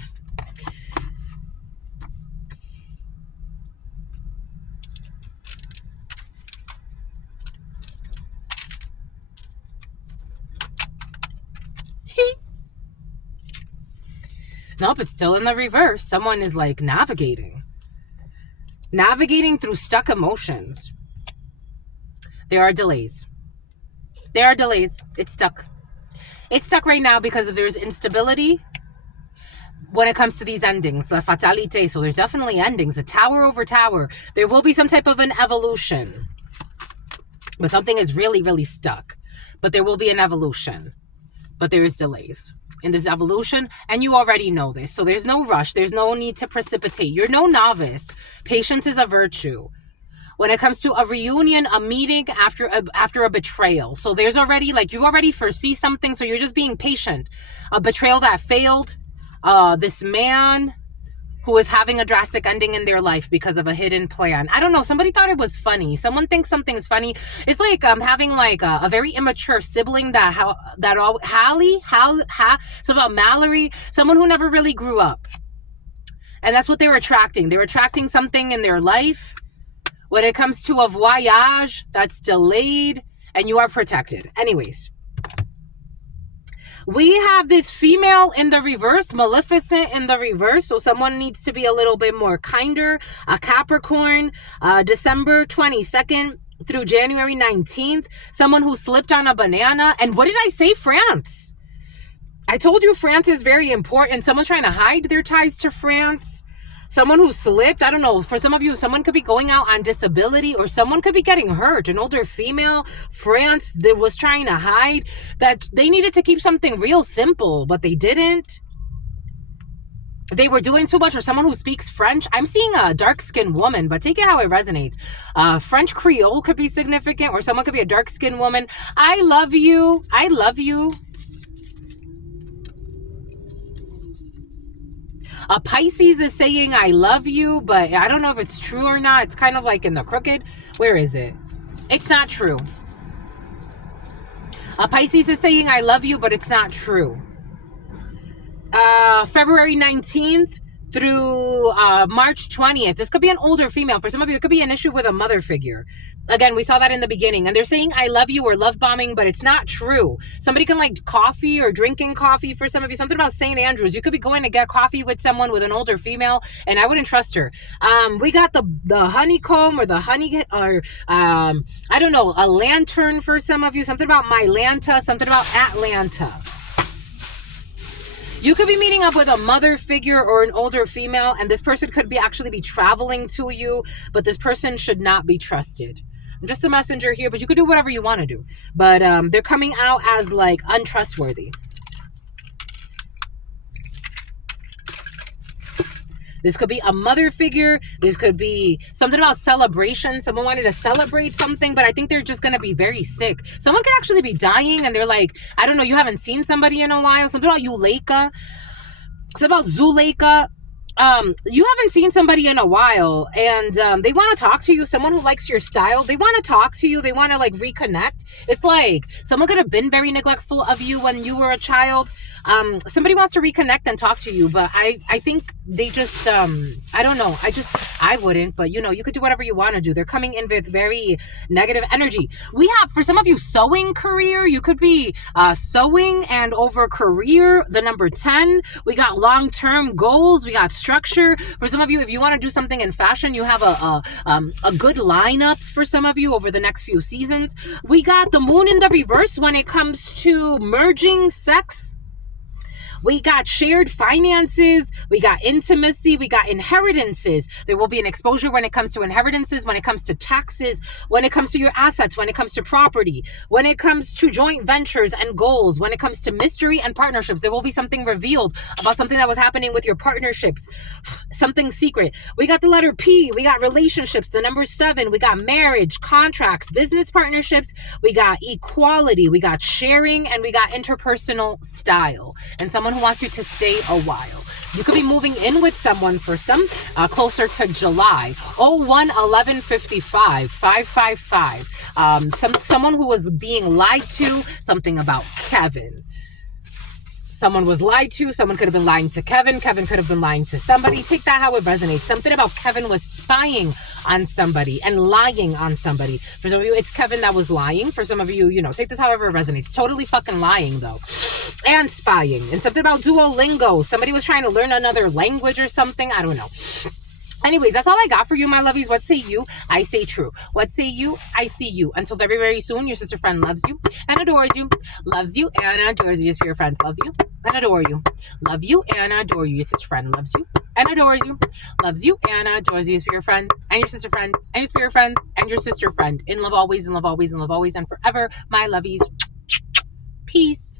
Nope, it's still in the reverse. Someone is like navigating through stuck emotions. There are delays. It's stuck. It's stuck right now because there's instability when it comes to these endings, la fatalité. So there's definitely endings, a tower over tower. There will be some type of an evolution, but something is really, really stuck. But there will be an evolution, but there is delays in this evolution, and you already know this. So there's no rush. There's no need to precipitate. You're no novice. Patience is a virtue. When it comes to a reunion, a meeting after a betrayal. So there's already, like, you already foresee something, so you're just being patient. A betrayal that failed. This man who is having a drastic ending in their life because of a hidden plan. I don't know. Somebody thought it was funny. Someone thinks something's funny. It's like having like a very immature sibling so about Mallory, someone who never really grew up. And that's what they were attracting. They were attracting something in their life. When it comes to a voyage that's delayed and you are protected. Anyways. We have this female in the reverse, Maleficent in the reverse. So someone needs to be a little bit more kinder. A Capricorn, December 22nd through January 19th. Someone who slipped on a banana. And what did I say? France. I told you France is very important. Someone's trying to hide their ties to France. someone who slipped. I don't know. For some of you, someone could be going out on disability, or someone could be getting hurt. An older female, France, that was trying to hide that they needed to keep something real simple, but they didn't. They were doing too much. Or someone who speaks French. I'm seeing a dark-skinned woman, but take it how it resonates. French Creole could be significant, or someone could be a dark-skinned woman. I love you. I love you. A Pisces is saying I love you, but I don't know if it's true or not. It's kind of like in the crooked. Where is it? It's not true. A Pisces is saying I love you, but it's not true. February 19th through March 20th. This could be an older female. For some of you, it could be an issue with a mother figure. Again, we saw that in the beginning. And they're saying I love you or love bombing, but it's not true. Somebody can like coffee or drinking coffee for some of you. Something about St. Andrews. You could be going to get coffee with someone, with an older female, and I wouldn't trust her. We got the honeycomb or the honey, or I don't know, a lantern for some of you. Something about Mylanta, something about Atlanta. You could be meeting up with a mother figure or an older female, and this person could be actually be traveling to you, but this person should not be trusted. I'm just a messenger here, but you could do whatever you want to do. But they're coming out as like untrustworthy. This could be a mother figure. This could be something about celebration. Someone wanted to celebrate something, but I think they're just going to be very sick. Someone could actually be dying, and they're like, I don't know, you haven't seen somebody in a while. Something about Zuleika. Something about Zuleika. You haven't seen somebody in a while, and they want to talk to you. Someone who likes your style. They want to talk to you. They want to like reconnect. It's like someone could have been very neglectful of you when you were a child. Somebody wants to reconnect and talk to you, but I think they just, I don't know. I wouldn't, but you know, you could do whatever you want to do. They're coming in with very negative energy. We have, for some of you, sewing career. You could be, sewing and over career, the number 10. We got long-term goals. We got structure. For some of you, if you want to do something in fashion, you have a good lineup for some of you over the next few seasons. We got the moon in the reverse when it comes to merging sex. We got shared finances, we got intimacy, we got inheritances. There will be an exposure when it comes to inheritances, when it comes to taxes, when it comes to your assets, when it comes to property, when it comes to joint ventures and goals, when it comes to mystery and partnerships. There will be something revealed about something that was happening with your partnerships, something secret. We got the letter P, we got relationships, the number 7, we got marriage, contracts, business partnerships, we got equality, we got sharing, and we got interpersonal style. And someone who wants you to stay a while. You could be moving in with someone for some closer to July. 01-11-55, 555. Someone who was being lied to, something about Kevin. Someone was lied to. Someone could have been lying to Kevin. Kevin could have been lying to somebody. Take that how it resonates. Something about Kevin was spying on somebody and lying on somebody. For some of you, it's Kevin that was lying. For some of you, you know, take this however it resonates. Totally fucking lying, though. And spying. And something about Duolingo. Somebody was trying to learn another language or something. I don't know. Anyways, that's all I got for you, my lovies. What say you? I say true. What say you? I see you. Until very, very soon, your sister friend loves you and adores you. Loves you and adores you. Your spirit friends love you and adore you. Love you and adore you. Your sister friend loves you and adores you. Loves you and adores you. Your spirit friends and your sister friend and your spirit friends and your sister friend. In love always, in love always, in love always, and forever, my lovies. Peace.